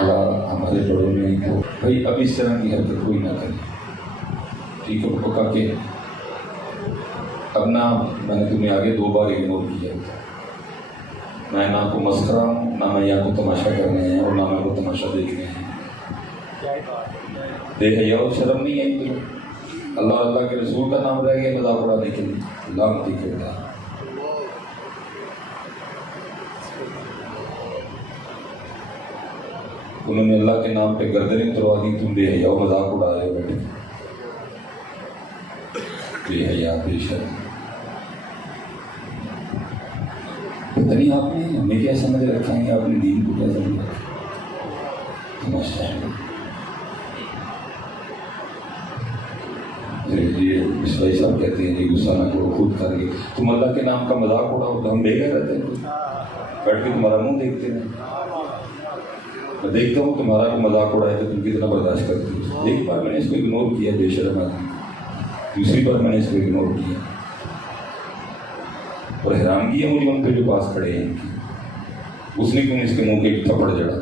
اللہ ہمارے بڑوں نے کو بھائی اب اس طرح کی حرکت کوئی نہ کرے، ٹھیک ہے؟ پکا کہ اب نہ میں نے تمہیں آگے 2 بار اگنور کیا، میں نہ کو مسخرہ ہوں، نہ میں یہاں کو تماشا کرنے ہیں اور نہ میں کو تماشا دیکھنے ہیں۔ بے حیا اور شرم نہیں ہے تو اللہ اللہ کے رسول کا نام رہ گیا مذاق اڑانے کے لیے، لعنتی کردار۔ انہوں نے اللہ کے نام پہ گردنیں اتروا دی، تم بے حیا اور مذاق اڑا رہے ہو بیٹھے، بے حیا بے شرم۔ پتہ نہیں آپ نے ہمیں کیا سمجھ رکھا ہے، آپ نے دین کو کیا سمجھ رکھا ہے؟ سمجھتا ہے یہ بھائی صاحب کہتے ہیں جی غصہ نہ کرو، خود کر کے تم اللہ کے نام کا مذاق اڑاؤ تو ہم بے گئے رہتے ہیں، بیٹھ کے تمہارا منہ دیکھتے ہیں۔ میں دیکھتا ہوں تمہارا کو مذاق اڑائے تو تم کتنا برداشت کرتے ہو۔ ایک بار میں نے اس کو اگنور کیا بے شرم آدمی، دوسری بار میں نے اس کو اگنور کیا اور حیران کیا مجھے ان پہ جو پاس کھڑے ہیں، اس نے کیوں اس کے منہ کے ایک تھپڑ جڑا؟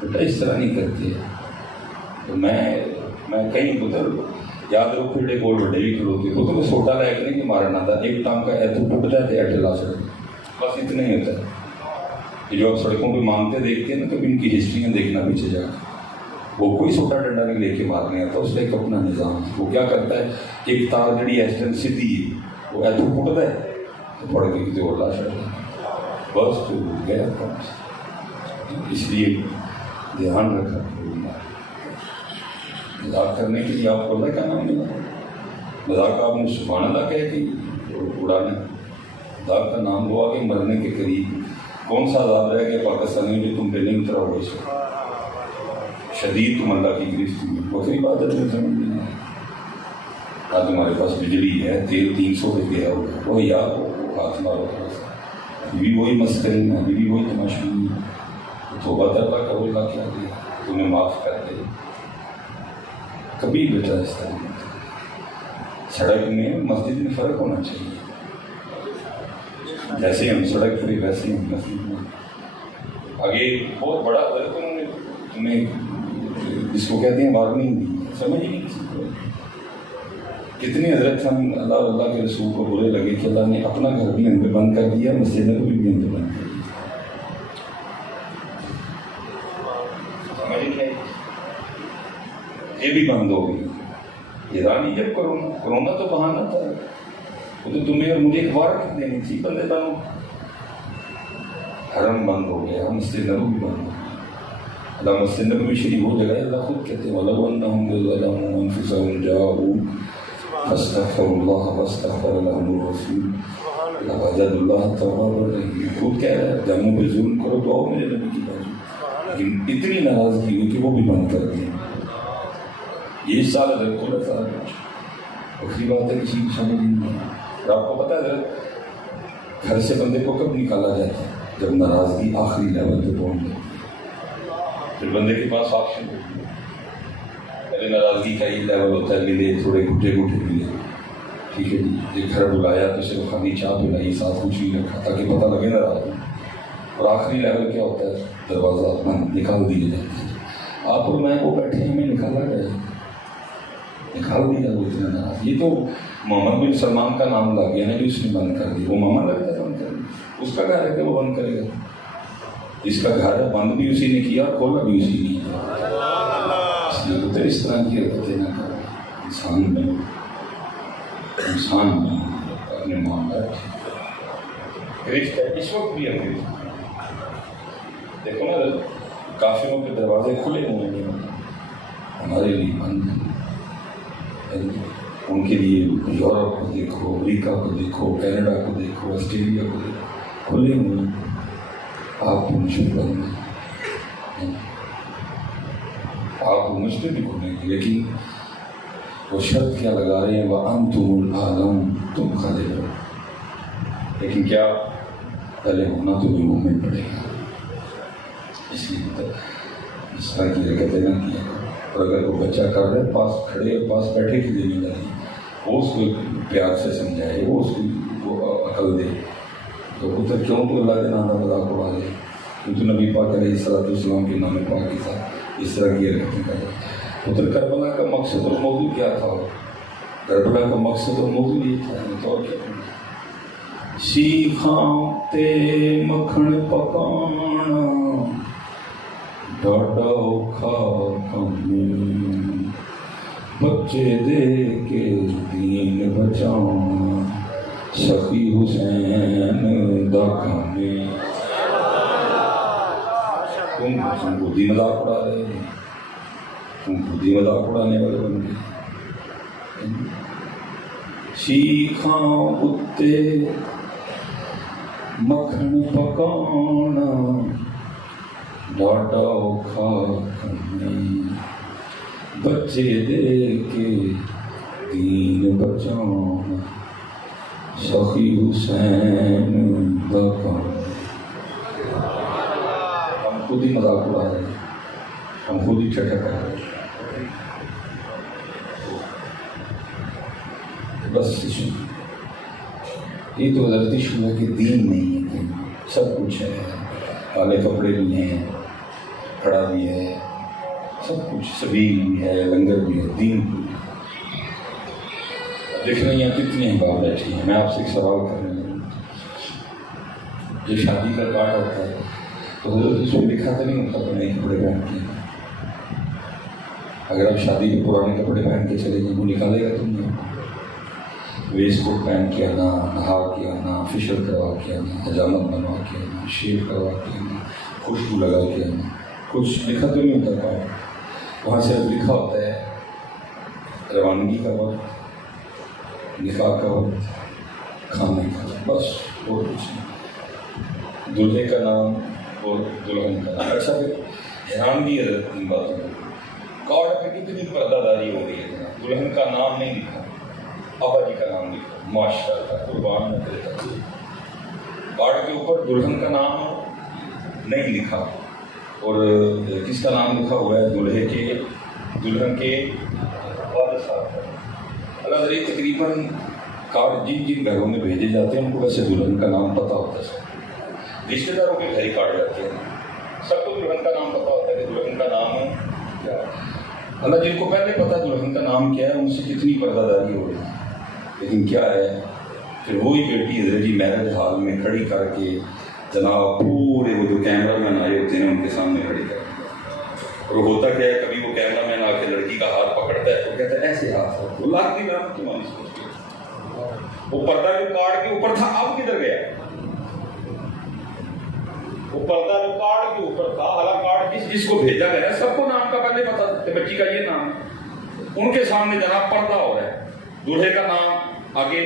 بیٹا اس طرح نہیں کرتے۔ تو میں کہیں ادھر یاد رکھو پھر گول بڑے بھی کھلوتے ہو تو چھوٹا لائق نہیں کہ مارنا تھا، ایک ٹانگ کا ایتو ٹوٹ جاتے ایٹے لا سکتے، بس اتنا ہی ہوتا ہے۔ یہ جو آپ سڑکوں پہ مانگتے دیکھتے ہیں نا، کبھی ان کی ہسٹریاں دیکھنا پیچھے جا کے، وہ کوئی چھوٹا ڈنڈا نہیں لے کے مارنے آتا، اس کا ایک اپنا نظام ہے۔ وہ کیا کرتا ہے، ایک تار جڑی ایسٹن سیدھی ہے وہ ایتو ٹوٹتا ہے تو پڑ کے کسی اور لا چڑھتا ہے، بس تو گیا کام۔ اس لیے دھیان رکھا، مذاق کرنے کے لیے آپ کو اللہ کا نام ملا، مذاق آپ نے سبحان اللہ کہہ کے اڑانا، مذاق کا نام لو آگے مرنے کے قریب۔ کون سا عذاب رہ گیا پاکستانی جو تم پہ نہیں اترا ہو؟ اس شدید تم اللہ کی گرفت میں، بکری بات ہے سمجھ نہیں۔ آج تمہارے پاس بجلی ہے، تیل 300 پہ گیا ہوگا، وہ یاد ہو ہاتھ مارو، ابھی وہی مسکری میں، ابھی وہی تماشائی میں، توبہ اللہ کرو، اللہ کیا دے تمہیں معاف کر دے۔ کبھی بیٹا اس طرح سڑک میں مسجد میں فرق ہونا چاہیے، جیسے ہم سڑک پہ ویسے ہم مسجد میں۔ آگے بہت بڑا فرق انہوں نے تمہیں جس کو کہتے ہیں وارننگ دی، سمجھ ہی نہیں کسی کو۔ کتنے حضرت ہم اللہ کے رسول کو برے لگے کہ اللہ نے اپنا گھر بھی اندر بند کر دیا، مسجد نبوی بھی اندر بند کر دیا۔ سمجھ نہیں آئی، یہ بھی بند ہو گئی۔ ایرانی جب کرونا تو بہانہ تھا، وہ تو تمہیں اور مجھے اخبار دینی تھی، بندے دانوں حرم بند ہو گیا، مسجد نبوی بند ہو گیا۔ اللہ مسجد نبوی شریف وہ جگہ ہے، اللہ خود کہتے ہیں وَلَوْ أَنَّهُمْ ظَلَمُوا أَنفُسَهُمْ جَاءُوكَ فَاسْتَغْفَرُوا اللَّهَ وَاسْتَغْفَرَ لَهُمُ الرَّسُولُ لَوَجَدُوا اللَّهَ تَوَّابًا رَحِيمًا۔ خود کہہ رہا ہے جاموں پہ ظلم کرو تو آؤ میرے نبی کی بات، لیکن اتنی ناراضگی ہوئی کہ وہ بھی بند کر دیا۔ یہ سال حضرت کو رہتا ہے، اخری بات ہے کسی کو سمجھ نہیں آئی۔ اور آپ کو پتہ ہے حضرت گھر سے بندے کو کب نکالا جاتا ہے؟ جب ناراضگی آخری لیول پہ پہنچ جاتی ہے، پھر بندے کے پاس آپشن ہوتی ہے۔ پہلے ناراضگی کا یہ لیول ہوتا ہے ملے تھوڑے گھٹے ملے، ٹھیک ہے جی، ایک گھر بلایا تو صرف خالی چاہ پلائی، ساتھ کچھ نہیں رکھا تاکہ پتہ لگے ناراض۔ اور آخری لیول کیا ہوتا ہے، دروازہ بند نکال دیے جاتے ہیں۔ آپ اور میں وہ بیٹھے ہمیں نکالا گیا، نکال دیا وہ اتنا ناراض۔ یہ تو محمد بن سلمان کا نام لگ گیا نا جو اس نے بند کر دیا، وہ محمد لگتا ہے بند کر دیا، اس کا گھر ہے کہ وہ بند کرے گا؟ اس کا گھر ہے، بند بھی اسی نے کیا اور کھولا بھی اسی نے کیا۔ اس لیے پتہ اس طرح کی حرکتیں نہ کرو، انسان میں اپنے معاملات گرفت ہے۔ اس وقت بھی ہم گرفت ہیں، دیکھو نا کافروں کے دروازے کھلے ہوئے ہیں، ہمارے لیے بند ہیں۔ ان کے لیے یورپ کو دیکھو، امریکہ کو دیکھو، کینیڈا کو دیکھو، آسٹریلیا کو دیکھو، کھلے ہوئے ہیں۔ آپ مجھ بند ہیں، آپ مجھ پہ بھی کھلیں گے، لیکن وہ شرط کیا لگا رہے ہیں وَأَنْتُمُ الْأَعْلَمُ، تم خالق ہو، لیکن کیا پہلے ہونا تمہیں مومن پڑے گا۔ اس لیے اس طرح کی حرکتیں نہ کیا۔ اور اگر وہ بچہ کر رہے پاس کھڑے اور پاس بیٹھے کی ذمہ داری، وہ اس کو پیار سے سمجھائے، وہ اس کو عقل دے، تو پتر کیوں تو اللہ کے نام کا مذاق اڑا دے، تو تو نبی پاک علیہ السلام کے نام پاک کے ساتھ اس طرح کیا کرتے ہیں. ادھر کربلا کا مقصد اور موضوع کیا تھا؟ کربلا کا مقصد اور موضوع یہ تھا تو کیا سیکھاں تے مکھن پکانا ڈاڈا اوکھا کم بچے دے کے دین بچانا سخی حسین دا کام. تم بودھی مذاق اڑا رہے ہیں، تم بودھی مذاق اڑانے والے بن گئے. سیکھاں اتے مکھن پکانا ڈاڈا اوکھا کم بچے دے کے دین بچانا سخی حسین دا کام. ہم خود ہی مذاق اڑا رہے ہیں، ہم خود ہی ٹھٹھا کر رہے ہیں. بس یہ تو حضرت ایشو ہے کہ دین نہیں ہے، سب کچھ ہے، کالے کپڑے بھی ہیں، کھڑا بھی ہے، سب کچھ، سبیل بھی ہے، لنگر بھی ہے، دین بھی ہے. دیکھ رہے ہیں کتنی احباب بیٹھی ہیں. میں آپ سے ایک سوال کر رہا ہوں. یہ شادی کا کارڈ ہوتا ہے تو حضرت اس میں لکھا تو نہیں ہوتا کہ نئے کپڑے پہن کے. اگر آپ شادی میں پرانے کپڑے پہن کے چلے جائیں وہ نکالے گا تم نے. ویسٹ کوٹ پہن کے آنا، نہا کے آنا، فیشل کروا کے آنا، حجامت بنوا کے آنا، شیو کروا کے آنا، خوشبو لگا کے آنا، کچھ لکھا تو نہیں ہوتا کارڈ. وہاں صرف لکھا ہوتا ہے روانگی کا وقت، نکاح کا وقت، کھانے کا وقت، بس اور کچھ نہیں. دلہے کا نام اور دلہن کا نام. اچھا پھر حیرانگی ہے ان باتوں میں. کارڈ پہ کتنی پردہ داری ہو رہی ہے. دلہن کا نام نہیں لکھا، ابا جی کا نام لکھا. ماشاء اللہ قربان کرے. کارڈ کے اوپر دلہن کا نام نہیں لکھا اور کس کا نام لکھا ہوا ہے؟ دلہے کے، دلہن کے والد صاحب کا. اللہ تعالیٰ تقریباً کارڈ جن جن گھروں میں بھیجے جاتے ہیں ان کو ویسے دلہن کا نام پتہ ہوتا ہے. رشتے داروں کے گھر ہی کارڈ جاتے ہیں، سب کو دلہن کا نام پتہ ہوتا ہے کہ دلہن کا نام کیا ہے. اللہ جن کو پہلے پتہ دلہن کا نام کیا ہے ان سے کتنی پردہ داری ہو رہی ہے. لیکن کیا ہے پھر وہی بیٹی حضرت جی میرج ہال میں کھڑی کر کے جناب پورے وہ جو کیمرہ مین آئے ہوتے ہیں ان کے سامنے کھڑی کر کے. اور ہوتا کیا ہے کبھی وہ کیمرہ مین آ کے لڑکی کا ہاتھ پکڑتا ہے تو کہتا ہے ایسے ہاتھ ہے. اللہ کی نام کی مانی سوچتی ہے وہ پردہ جو کارڈ کے اوپر تھا اب کدھر گیا؟ وہ پردہ جو کارڈ کے اوپر تھا، حالانکہ کارڈ جس کو بھیجا گیا سب کو نام کا پہلے پتا تھا بچی کا یہ نام ہے. ان کے سامنے جناب پردہ ہو رہا ہے. دولہے کا نام آگے،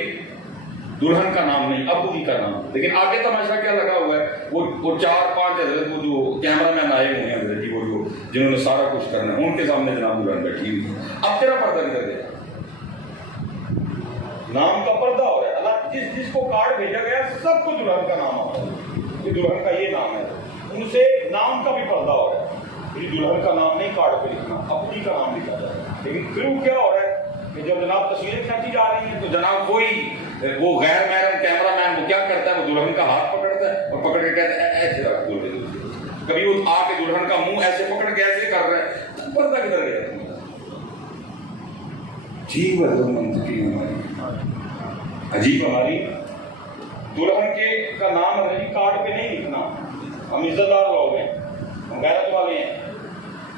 دلہن کا نام نہیں، ابو جی کا نام. لیکن آگے تماشا کیا لگا ہوا ہے؟ وہ 4-5 حضرت وہ جو کیمرہ مین آئے ہوئے ہیں حضرت جی، وہ جو جنہوں نے سارا کچھ کرنا ہے ان کے سامنے جناب دلہن بیٹھی ہوئی ہے. اب تیرا پردہ کدھر گیا؟ نام کا پردہ ہو رہا ہے. اللہ جس کو کارڈ بھیجا گیا سب کو دلہن کا نام آ رہا ہے کہ دلہن کا یہ نام ہے. ان سے نام کا بھی پردہ ہو رہا ہے. دلہن کا نام نہیں کارڈ پہ لکھنا، ابو جی کا نام لکھا جائے. لیکن پھر کیا ہو رہا ہے کہ جب جناب تصویریں کھینچی جا رہی ہیں تو جناب وہ غیر محرم کیمرہ مین وہ کیا کرتا ہے؟ وہ دلہن کا ہاتھ پکڑتا ہے اور پکڑ کے کہتا ہے ایسے رکھ دو. کبھی وہ آ کے دلہن کا منہ ایسے پکڑ کے ایسے کر رہا ہے. پردہ کدھر گیا؟ عجیب ہے منطقی ہماری، عجیب ہماری. دلہن کے کا نام ہے کارڈ پہ نہیں لکھنا. ہم عزت دار لوگ ہیں، ہم غیرت والے ہیں.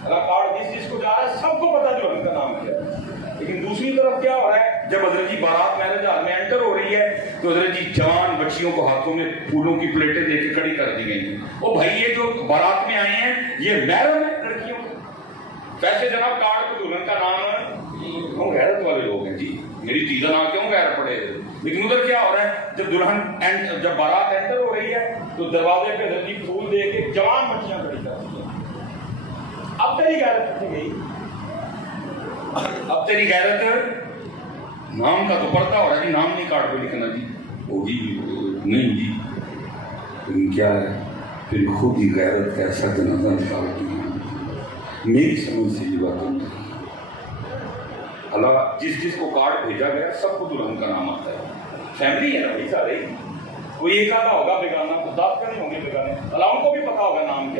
اللہ کارڈ جس کو جا رہا ہے سب کو پتا دلہن کا نام کیا ہے. لیکن دوسری طرف کیا ہو رہا ہے؟ جب حضرت جی بارات میرج ہال میں انٹر ہو رہی ہے تو حضرت جی جوان بچیوں کو ہاتھوں میں پھولوں کی پلیٹیں دے کے کھڑی کر دی گئی ہیں. او بھائی یہ جو بارات میں آئے ہیں یہ محرم ہے لڑکیوں کو. ویسے جناب کارڈ پہ دلہن کا نام ہے. ہم غیرت والے لوگ ہیں جی، میری چیزیں نہ کیوں غیر پڑے. لیکن ادھر کیا ہو رہا ہے؟ جب بارات انٹر ہو رہی ہے تو دروازے پہ حضرت جی پھول دے کے جوان بچیاں کھڑی کر دی ہیں. اب تیری غیرت کتنی گئی؟ اب تیری غیرت نام کا تو پڑتا ہو رہا ہے جی، نام نہیں کارڈ پہ لکھنا جی. وہ جی نہیں جی. لیکن کیا ہے پھر خود ہی غیرت کا ایسا جنازہ نکالتی ہے. میری سمجھ سے یہ بات ہوتی ہے. اللہ جس کو کارڈ بھیجا گیا سب کو دلہن کا نام آتا ہے. فیملی ہے نا بھائی سارے، کوئی ایک آدھا ہوگا بیگانہ، تو 10 کا نہیں ہوں گے بیگانے. اللہ ان کو بھی پتا ہوگا نام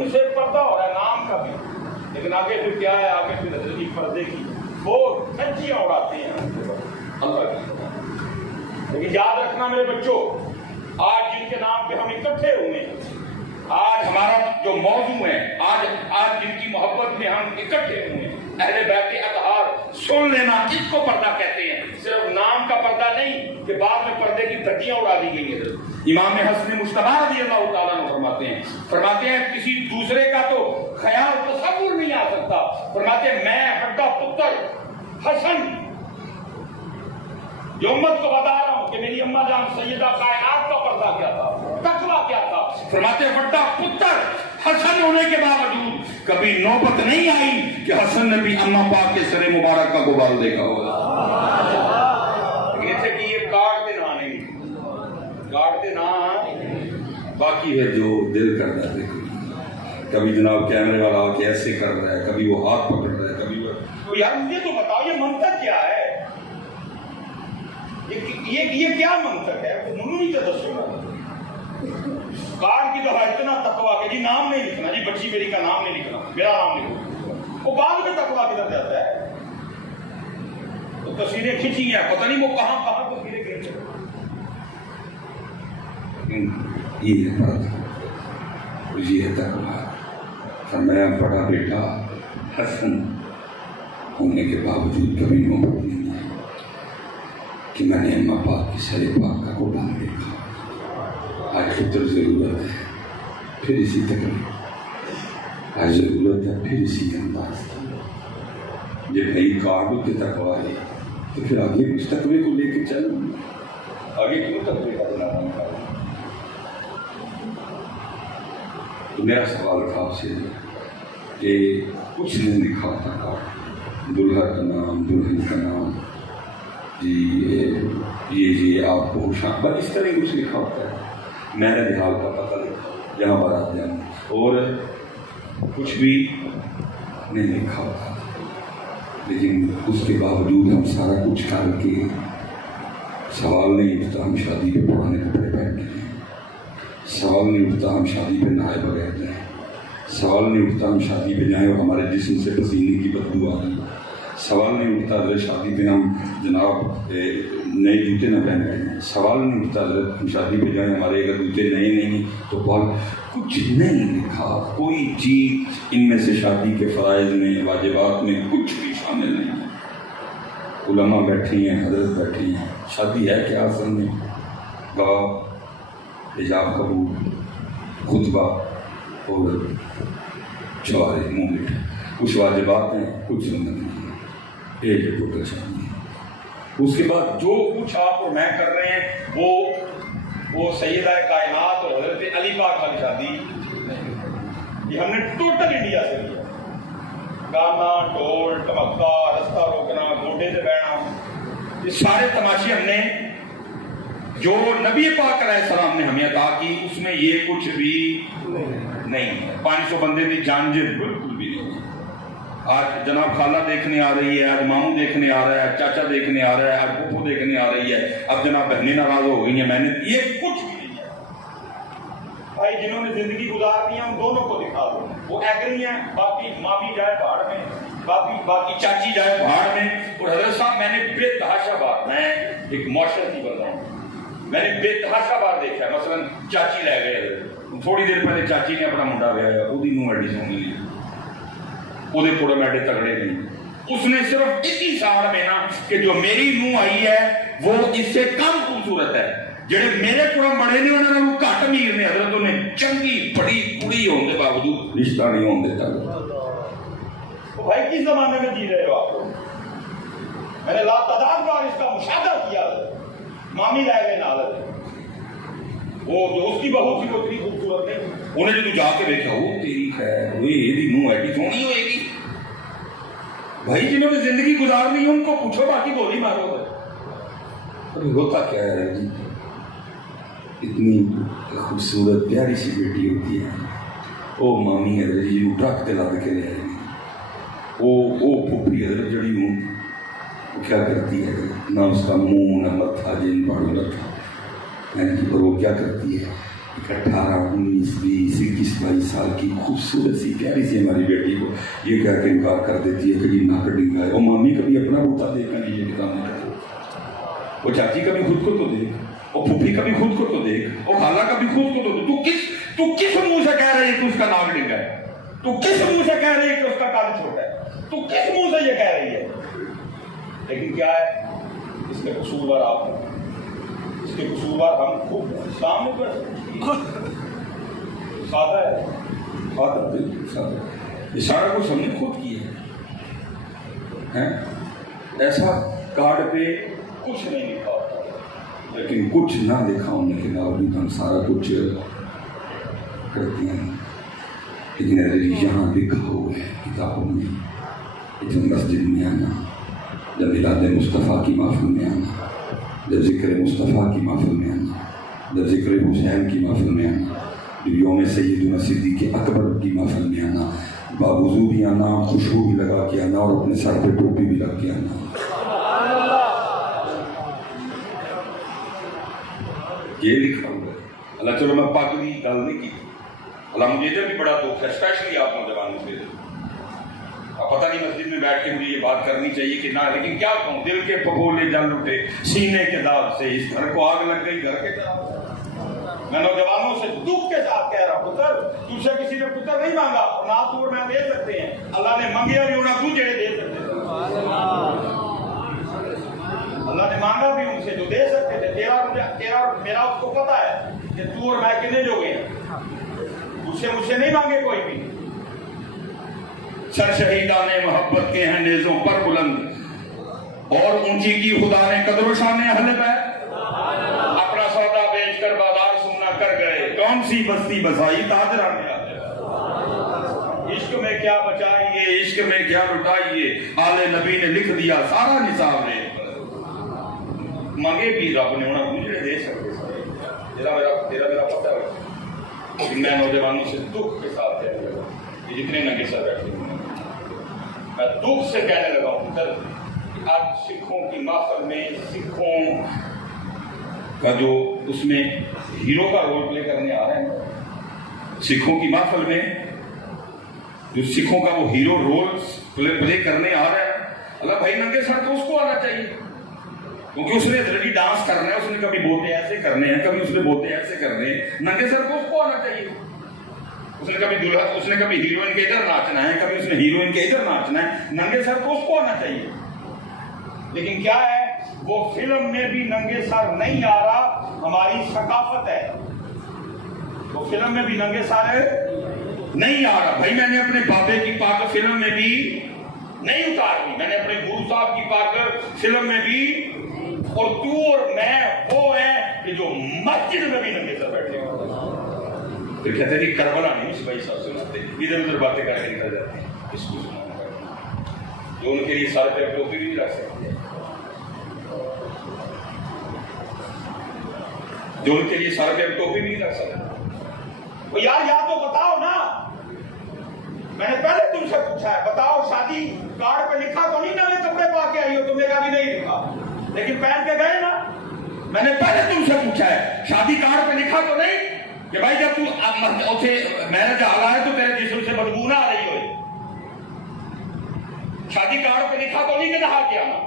منہ سے پردہ ہو رہا ہے نام کا بھی، لیکن آگے پھر کیا ہے، آگے پھر حضرت پردے کی وہ کچیاں اڑاتے ہیں اللہ کی۔ لیکن یاد رکھنا میرے بچوں، آج جن کے نام پہ ہم اکٹھے ہوئے ہیں، آج ہمارا جو موضوع ہے، آج جن کی محبت میں ہم اکٹھے ہوئے ہیں، اہل بیت اطہار، سن لینا اس کو پردہ کہتے ہیں، صرف نام کا پردہ نہیں کہ بعد میں پردے کی دھجیاں اڑا دی گئی ہیں۔ امام حسن مجتبی رضی اللہ تعالیٰ عنہ فرماتے ہیں کسی دوسرے کا تو خیال تصور نہیں آ سکتا، فرماتے ہیں میں بڑا پتر حسن جو امت کو بتا رہا ہوں کہ میری اماں جان سیدہ کائنات کا پردہ کیا تھا، تقویٰ کیا تھا، فرماتے ہیں بڑا پتر حسن ہونے کے باوجود کبھی نوبت نہیں آئی کہ حسن نے بھی اماں پاک کے سر مبارک کا گبال دیکھا ہوگا۔ یہ کہ یہ کاٹتے نہ نہیں، کاٹتے نہ، باقی ہے جو دل کرتا ہے۔ کبھی جناب کیمرے والا آ کے ایسے کر رہا ہے، کبھی وہ ہاتھ پکڑ رہا ہے، کبھی وہ، یار مجھے تو بتاؤ یہ منطق کیا ہے، یہ کیا منطق ہے؟ نہیں کار کی دفعہ اتنا تقویٰ کہ جی نام نہیں لکھنا، جی بچی میری کا نام نہیں لکھنا، میرا نام لکھو، وہ بعد میں تقویٰ کدھر جاتا ہے؟ تو تصویریں کھینچی ہیں، پتہ نہیں وہ کہاں کہاں تصویریں کھینچ رہے۔ یہ ہے فرق، یہ ہے تقویٰ۔ فرمایا بڑا بیٹا حسن ہونے کے باوجود کبھی نوبت نہیں ہے کہ میں نے اماں پاک کی سر پاک کا قربان دیکھا۔ آج پتر ضرورت ہے پھر اسی تکلیف، آج ضرورت ہے پھر اسی انداز کی۔ جب نئی کارڈوں کے تقویٰ ہے تو پھر آگے اس تقوی کو لے کے چل، آگے کیوں تقوی کا بنانا؟ تو میرا سوال تھا آپ سے کہ کچھ نہیں لکھا ہوتا کارڈ، دلہا کا نام، دلہن کا نام، جی یہ آپ کو شاکبہ اس طرح کچھ لکھا ہوتا ہے، میں نے حال کا پتہ لکھا جہاں بارات جانا، اور کچھ بھی نہیں لکھا ہوتا، لیکن اس کے باوجود ہم سارا کچھ کر کے سوال نہیں اٹھتا ہم شادی پہ پرانے کپڑے پہنتے ہیں، سوال نہیں اٹھتا ہم شادی پہ نہائے بغیر جائیں، سوال نہیں اٹھتا ہم شادی پہ جائیں اور ہمارے جسم سے پسینے کی بدبو آ رہی، سوال نہیں اٹھتا حضرت شادی پہ ہم جناب نئے جوتے نہ پہن رہے ہیں، سوال نہیں اٹھتا حضرت ہم شادی پہ جائیں ہمارے اگر جوتے نئے نہیں ہیں تو کچھ نہیں لکھا، کوئی چیز ان میں سے شادی کے فرائض میں، واجبات میں کچھ بھی شامل نہیں ہے۔ علماء بیٹھے ہیں، حضرت بیٹھے ہیں، شادی ہے کیا اصل میں؟ گواہ، حجاب قبول، خطبہ اور چوارے منہ میٹھا، کچھ واجبات ہیں کچھ سنت نہیں ہے، ایک ٹوٹل شادی ہے۔ اس کے بعد جو کچھ آپ اور میں کر رہے ہیں وہ سیدہ کائنات اور حضرت علی پاک والی شادی یہ ہم نے ٹوٹل انڈیا سے لیا، گانا، ڈھول، ٹمکا، رستہ روکنا، گھوڑے سے بیٹھنا، یہ سارے تماشے ہم نے جو نبی پاک علیہ السلام نے ہمیں عطا کی اس میں یہ کچھ بھی نہیں ہے۔ 500 بندے کی جانجر بالکل بھی نہیں ہے۔ آج جناب خالہ دیکھنے آ رہی ہے، آج ماموں دیکھنے آ رہا ہے، چاچا دیکھنے آ رہا ہے، آج پھوپھو دیکھنے آ رہی ہے، اب جناب بہنیں ناراض ہو گئی ہیں، میں نے یہ کچھ بھی نہیں ہے۔ بھائی جنہوں نے زندگی گزار دی ہے ان دونوں کو دکھا دو، وہ ایگری ہیں، باقی مامی جائے بھاڑ میں، باقی چاچی جائے بھاڑ میں۔ اور حضرت صاحب میں نے بے تحاشا بار، میں ایک معاشرتی بندہ ہوں، میں نے بے تحاشا بار دیکھا ہے، مثلا چاچی لے گئے، تھوڑی دیر پہلے چاچی نے اپنا منڈا ویایا، وہی منہ ایڈی سونی لی، وہ تھوڑے میڈے تگڑے نہیں، اس نے صرف اسی سال میں نا کہ جو میری منہ آئی ہے وہ اس سے کم خوبصورت ہے، جڑے میرے کوڑا بڑے نہیں انہوں نے وہ گھٹ امیر نے، حضرتوں نے چنگی بڑی کڑی ہونے کے باوجود رشتہ نہیں ہونے دیتا۔ تو بھائی کس زمانے میں جی رہے ہو آپ لوگ؟ میں نے لاتعداد بار اس کا مشاہدہ کیا، مامی لائے گئے نالت، وہ جو اس کی بہو تھی وہ اتنی خوبصورت نہیں، انہیں جو جا کے دیکھا وہ تیری خیر ہوئی یہ منہ ایڈی سونی ہوئے گی۔ بھائی جنہوں نے زندگی گزارنی ہے ان کو پوچھو، باقی گولی مارو گے۔ ابھی ہوتا کیا ہے جی، اتنی خوبصورت پیاری سی بیٹی ہوتی ہے، وہ مامی حضرت جی ٹرک تے لد کے لے آئے گی، وہ پھوپھی حضرت جڑی ہوں وہ کیا کرتی ہے، نہ اس کا منہ نہ متھا جن پاڑوں رکھا، اور وہ کیا کرتی ہے 18 19 20 21 22 سال کی خوبصورت سی پیاری سی ہماری بیٹی کو یہ کہہ کے انکار کر دیتی ہے کہ یہ ناک ڈنگا ہے. اور مامی کبھی اپنا بوتا دیکھ کر یہ کام نہیں کرتی. وہ چاچی کبھی خود کو تو دیکھ, اور پھوپھی کبھی خود کو تو دیکھ, اور خالہ کبھی خود کو تو دیکھ. تو کس منہ سے کہہ رہی ہے کہ اس کا ناک ڈنگا ہے؟ تو کس منہ سے کہہ رہی ہے کہ اس کا کان چھوٹا ہے؟ تو کس منہ سے یہ کہہ رہی ہے؟ لیکن کیا ہے اس کے قصوروار آپ ہیں, اس کے قصوروار ہم خود سامنے پر سادہ ہے, سادہ بالکل سادہ. یہ سارا کچھ ہم نے خود کیا ہے. ایسا کارڈ پہ کچھ نہیں لکھا ہوتا, لیکن کچھ نہ لکھا ہونے کے باوجود ہم سارا کچھ کرتے ہیں. لیکن یہاں لکھا ہوا ہے کتابوں میں, جب مسجد میں آنا, جب میلاد مصطفیٰ کی محفل میں آنا, جب ذکر مصطفیٰ کی محفل میں آنا, جب ذکر حسین کی محفل میں آنا, جب یوم سیدنا صدیق اکبر کی محفل میں آنا, باوضو بھی آنا, خوشبو بھی لگا کے آنا, اور اپنے سر پہ ٹوپی بھی لگ کے آنا. یہ لکھا ہوا ہے. اللہ چلو میں پاگلی گل نہیں کی, اللہ مجھے ادھر بھی بڑا دکھ ہے, اسپیشلی آپ نوجوانوں سے. پتہ نہیں مسجد میں بیٹھ کے مجھے یہ بات کرنی چاہیے کہ نہ, لیکن کیا کہوں, دل کے پھپھولے جل اٹھے سینے کے داغ سے, اس گھر کو آگ لگ گئی, گھر کے طرف. میں نوجوانوں سے دکھ کے ساتھ کہہ رہا ہوں, پتر تجھ سے کسی نے پتر نہیں مانگا, اور نہ تو میں دے سکتے ہیں, اللہ نے منگیا بھی ہونا, تو جڑے دے سکتے ہیں. اللہ نے مانگا بھی ان سے جو دے سکتے تھے. تیرا میرا اس کو پتا ہے کہ تو اور میں کتنے جو گئے, مجھ سے نہیں مانگے کوئی بھی. سر شہیدان محبت کے ہیں نیزوں پر بلند, اور اونچی کی خدا نے قدر و شان حلب ہے. اپنا سودا بیچ کر بازار سننا کر گئے, کون سی بستی بسائی تاجرہ میں آ گئے. عشق میں کیا بچائیے, عشق میں کیا لٹائیے, آل نبی نے لکھ دیا سارا نصاب نے. مانگے بھی رب نے انہیں مجھے دے سکتے. تیرا میرا پتہ ہے. میں نوجوانوں سے دکھ کے ساتھ کہنے لگا, یہ جتنے ننگے سر بیٹھے ہیں, میں دکھ سے کہنے لگا ہوں کہ آج سکھوں کی محفل میں سکھوں کا جو اس میں ہیرو کا رول پلے کرنے آ رہے ہیں, سکھوں کی محفل میں جو سکھوں کا وہ ہیرو رول پلے کرنے آ رہا ہے, اللہ بھائی ننگے سر تو اس کو آنا چاہیے, کیونکہ اس نے ریڈی ڈانس کرنا ہے, اس نے کبھی بوتے ایسے کرنے ہیں, کبھی اس نے بوتے ایسے کرنے ہیں. ننگے سر کو اس کو آنا چاہیے. اس نے کبھی دلہا, اس نے کبھی ہیروئن کے ادھر ناچنا ہے, کبھی اس نے ہیروئن کے ادھر ناچنا ہے. ننگے سر کو اس کو آنا چاہیے. لیکن کیا ہے, وہ فلم میں بھی ننگے سر نہیں آ رہا, ہماری ثقافت ہے. وہ فلم میں بھی ننگے سر نہیں آ رہا. بھائی میں نے اپنے بابے کی پاک فلم میں بھی نہیں اتاری, میں نے اپنے گرو صاحب کی پاک فلم میں بھی, اور تو اور میں وہ ہے کہ جو مسجد میں بھی ننگے سر بیٹھے ہیں. پھر کہتے ہیں کہ کربلا نہیں اس بھائی صاحب سناتے, ادھر ادھر باتیں کر کے نکل جاتے ہیں. اس کو سنانا جو ان کے لیے سارے پہ ٹوپی نہیں رکھ سکتے, جو ان کے لیے سارے پہ ٹوپی نہیں رکھ سکتے. یار یا تو بتاؤ نا, میں نے پہلے تم سے پوچھا ہے, بتاؤ شادی کارڈ پہ لکھا تو نہیں نئے کپڑے پا کے آئی ہو, تم نے کہا بھی نہیں لکھا, لیکن پہن کے گئے نا. میں نے پہلے تم سے پوچھا ہے, شادی کارڈ پہ لکھا تو نہیں کہ بھائی جب تو میرج آ رہا ہے تو تیرے جسم سے بدبو نہ آ رہی ہو. شادی کارڈ پہ لکھا تو نہیں کہ نہا کے آنا,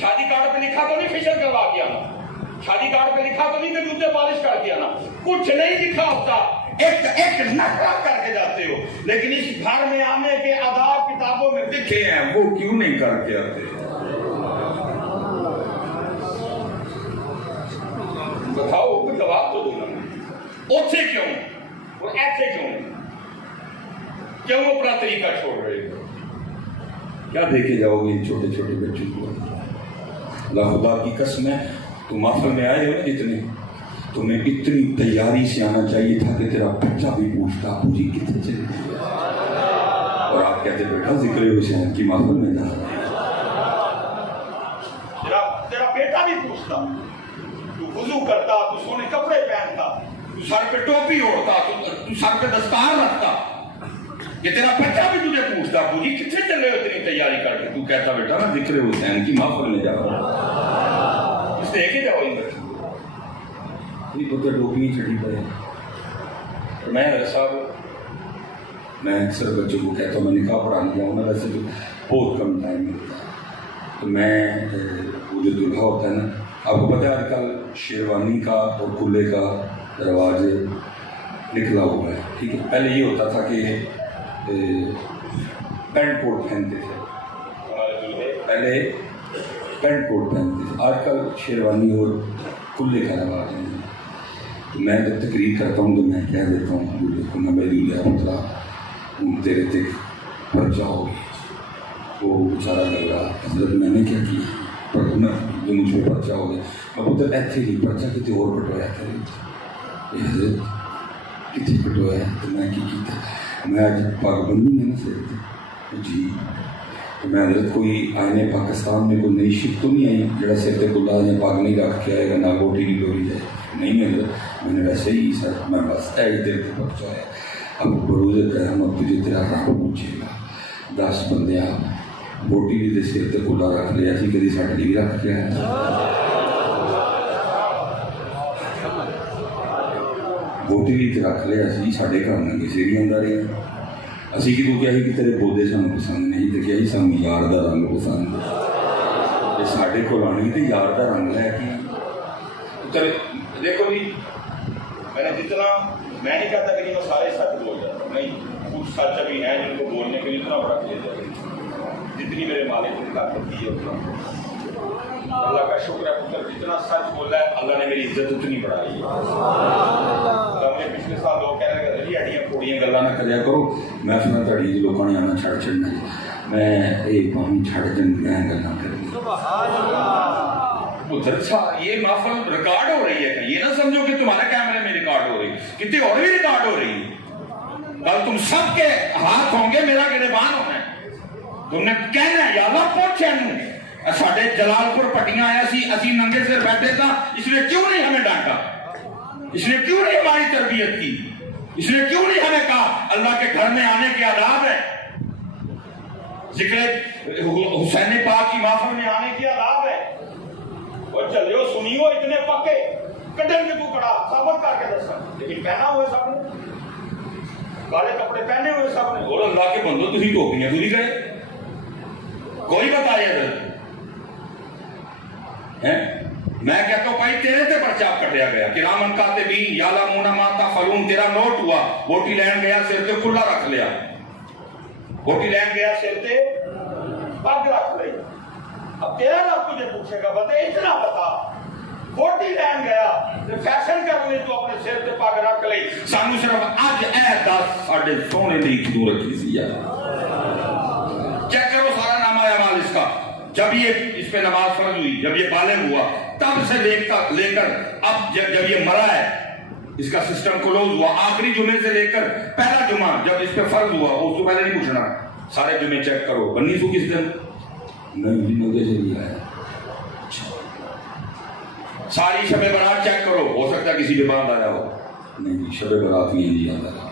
شادی کارڈ پہ لکھا تو نہیں فیشن کروا کے آنا, شادی کارڈ پہ لکھا تو نہیں کہ جوتے پالش کر کے آنا. کچھ نہیں لکھا ہوتا, ایک نخرہ کر کے جاتے ہو. لیکن اس گھر میں آنے کے آداب کتابوں میں لکھے ہیں, وہ کیوں نہیں کر کے آتے؟ بتاؤ, کوئی جواب تو دو نا. اوچے کیوں اور ایسے کیوں اپنا طریقہ چھوڑ رہے ہو؟ کیا دیکھے جاؤ گے ان چھوٹے چھوٹے بچوں کو؟ اللہ خدا کی قسم ہے, تم محفل میں آئے ہو نا جتنے, تمہیں اتنی تیاری سے آنا چاہیے تھا کہ تیرا بچہ بھی پوچھتا ابو جی کتنے چلے گئے, اور آپ کہتے بیٹا ذکر حسین کی محفل میں جا رہے. تیرا بیٹا بھی پوچھتا, تو وضو کرتا, تو سونے کپڑے پہنتا, تو سر پہ ٹوپی اوڑھتا, تو سر پہ دستار رکھتا, یہ تیرا بچہ بھی تجھے پوچھتا ابو جی کتنے چلے ہو اتنی تیاری کر کے. تو کہتا بیٹا نا ذکر حسین کی محفل میں جا رہا. اس نے ایک ہی جاؤ, نہیں پتہ ٹوپی چڑھی پڑے, میں صاحب میں اکثر بچوں کو کہتا ہوں میں نکاح پڑھانے جاؤں نا ویسے تو بہت کم ٹائم ملتا ہے، تو میں وہ جو دلہا ہوتا ہے نا، آپ کو پتہ ہے آج کل شیروانی کا اور کلے کا رواج نکلا ہوا ہے، ٹھیک ہے؟ پہلے یہ ہوتا تھا کہ پینٹ کوٹ پہنتے تھے، پہلے پینٹ کوٹ پہنتے تھے، آج کل شیروانی اور کلے کا رواج ہے۔ تو میں جب تقریر کرتا ہوں تو میں کہہ دیتا ہوں دیکھو نا بھائی مطلب تیرے تک پرچہ ہو گئی، وہ بیچارہ لگ رہا حضرت میں نے کیا کیا پر میں جو مجھ پہ پرچہ ہو گیا، اب ادھر ایتھے ہی پرچہ کتنے اور کٹوایا کرے یہ حضرت کتنے کٹوایا تو میں کی کیتا میں آج پاکبندی میں نا سر جی تو میں حضرت کوئی آئینے پاکستان میں کوئی نئی شک تو نہیں آئی جڑا سر تے کلا یا پاک نہیں رکھ کے آئے گا نہ گوٹی نہیں ڈوری جائے نہیں حضرت میں نے ویسے ہی سر میں بس ایک دیر کے پرچہ ہے اب بروز قیامت تجھے تیرا رب پوچھے گا 10 بندے آپ بوٹی بھی دے سر تے کلا رکھ لیا سی کدی ساڈے بھی رکھ کے آیا بوٹی بھی رکھ لیا سی ساڈے گھر ننگے سر ہی آندا رہا اسی کی تو کیا کہ تیرے پودے سانو پسند نہیں تو کیا سانو یار دا رنگ پسند ہے ساڈے کول آنی تو یار دا رنگ لے کے چلے دیکھو جی میں نے جتنا میں نہیں کہتا کہ میں سارے سچ بول جاتا ہوں نہیں کچھ سچ ابھی ہیں جن کو بولنے کے لیے اتنا بڑا کیا جائے جتنی میرے مالک نے طاقت دی ہے اتنا اللہ کا شکر ہے پتر جتنا سچ بولا ہے اللہ نے میری عزت اتنی بڑھائی ہے مجھے پچھلے سال لوگ کہہ رہے کہ ہڈیاں پھوڑیاں گلاں نہ کریا کرو میں سنا تھوڑی لوگوں نے آنا چھڑ چڑھنا میں ایک پانی چھڑ جن میں گلاں کرنی یہ محفل ریکارڈ ہو رہی ہے یہ نہ سمجھو کہ تمہارے کیمرے میں ریکارڈ ہو رہی کتنی اور بھی ریکارڈ ہو رہی ہے کل تم سب کے ہاتھ ہوں گے میرا گریبان ہونا ہے تم نے کہنا ہے یا اللہ پہنچے ساڈے جلال پور پٹیاں آیا سی اسی ننگے سر بیٹھے تھا اس نے کیوں نہیں ہمیں ڈانٹا اس نے کیوں نہیں ہماری تربیت کی اس نے کیوں نہیں ہمیں کہا اللہ کے گھر میں آنے کے آداب ہے ذکر حسین پاک کی محفل میں آنے کے آداب ہے اور چلے ہو سنی ہو اتنے پکے کٹن کے تو کڑا ثابت کر کے دسا لیکن پہنا ہوئے سب نے کالے کپڑے پہنے ہوئے سب نے اور اللہ کے بندو تھی ٹوپیاں دھری گئے کوئی بتایا میں کہتا ہوں بھائی تیرے تے پرچہ کٹیا گیا کرامن کاتبین یعلمون ما تفعلون تیرا نوٹ ہوا ووٹی لین گیا سر تے کھلا رکھ لیا ووٹی لین گیا سر تے پگ رکھ لی اب تیرا رب تجھے پوچھے گا بتا اتنا بتا ووٹی لین گیا فیشن کرنے تو اپنے سر تے پگ رکھ لی سانو صرف اج اے 10 ساڈے سونے دی کیوں رکھی سی یار چیک کرو سارا نامہ اعمال اس کا جب یہ اس پہ نماز فرض ہوئی جب یہ بالغ ہوا تب سے لے کر اب جب یہ مرا ہے اس کا سسٹم کلوز ہوا آخری جمعے سے لے کر پہلا جمعہ جب اس پہ فرض ہوا اس تو پہلے نہیں پوچھنا سارے جمعے چیک کرو بنی سو کس دن نہیں مجھے سے لیا ہے ساری شب برات چیک کرو ہو سکتا ہے کسی کے باندھ آیا ہو نہیں شب برات بھی نہیں آتا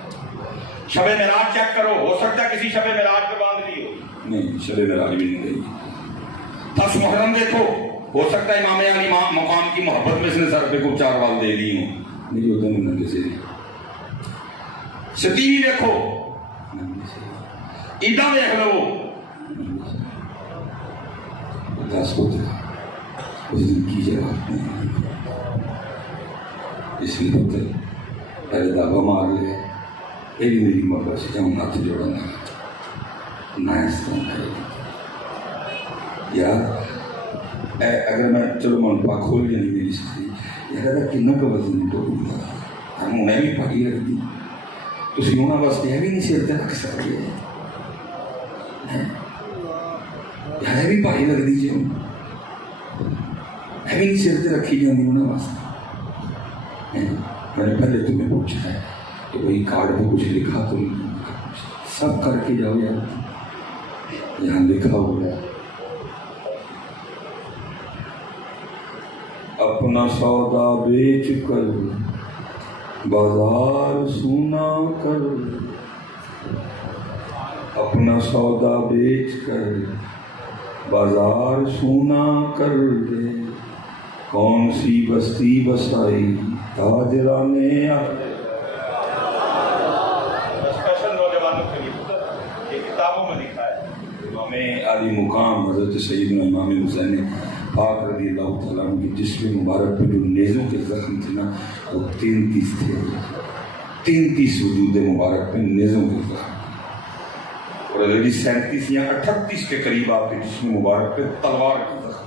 شب معراج چیک کرو ہو سکتا ہے کسی شب معراج پہ باندھ لی ہو نہیں شب معراج بھی نہیں گئی 10 محرم دیکھو ہو سکتا ہے امام علی مقام کی محبت میں اس نے سر پہ کو 4 وال دے دی ہوں نہیں ہوتا نہیں ننگے سے ستی دیکھو عیدہ دیکھ لو 10 کو دیکھا اس دن کی جگہ اس لیے پتر پہلے دعویٰ مار لے یہ بھی میری مبا سے جاؤں ہاتھ جوڑنا نہ اس طرح کرے یار اگر میں چلو من پاک کھول لیا نہیں میری سکتی یار اگر کنہ کا وزن تو ہوگا ہم انہیں بھی پاکی رکھ دی تو سیونا واسطے یہ بھی نہیں سیرتے رکھ سکتے یار بھی پاکی لگ دیجئے ہوں بھی نہیں سیرتے رکھی جاندی انہیں واسطے میں نے پہلے تمہیں پوچھا ہے کہ بھئی کارڈ میں کچھ لکھا تو سب کر کے جاؤ یار یہاں لکھا ہو گیا اپنا سودا بیچ کر بازار سونا کر اپنا سودا بیچ کر بازار سونا کر دے کون سی بستی بسائی تاجرانے عالی مقام حضرت سیدنا امام حسین پاک رضی اللہ تعالیٰ عنہ کے جسم مبارک پہ جو نیزوں کے زخم تھے نا وہ 33 تھے، 33 وجود مبارک پہ نیزوں کے زخم، اور حضرت 37 یا 38 کے قریب آپ کے جسم مبارک پہ تلوار کے زخم۔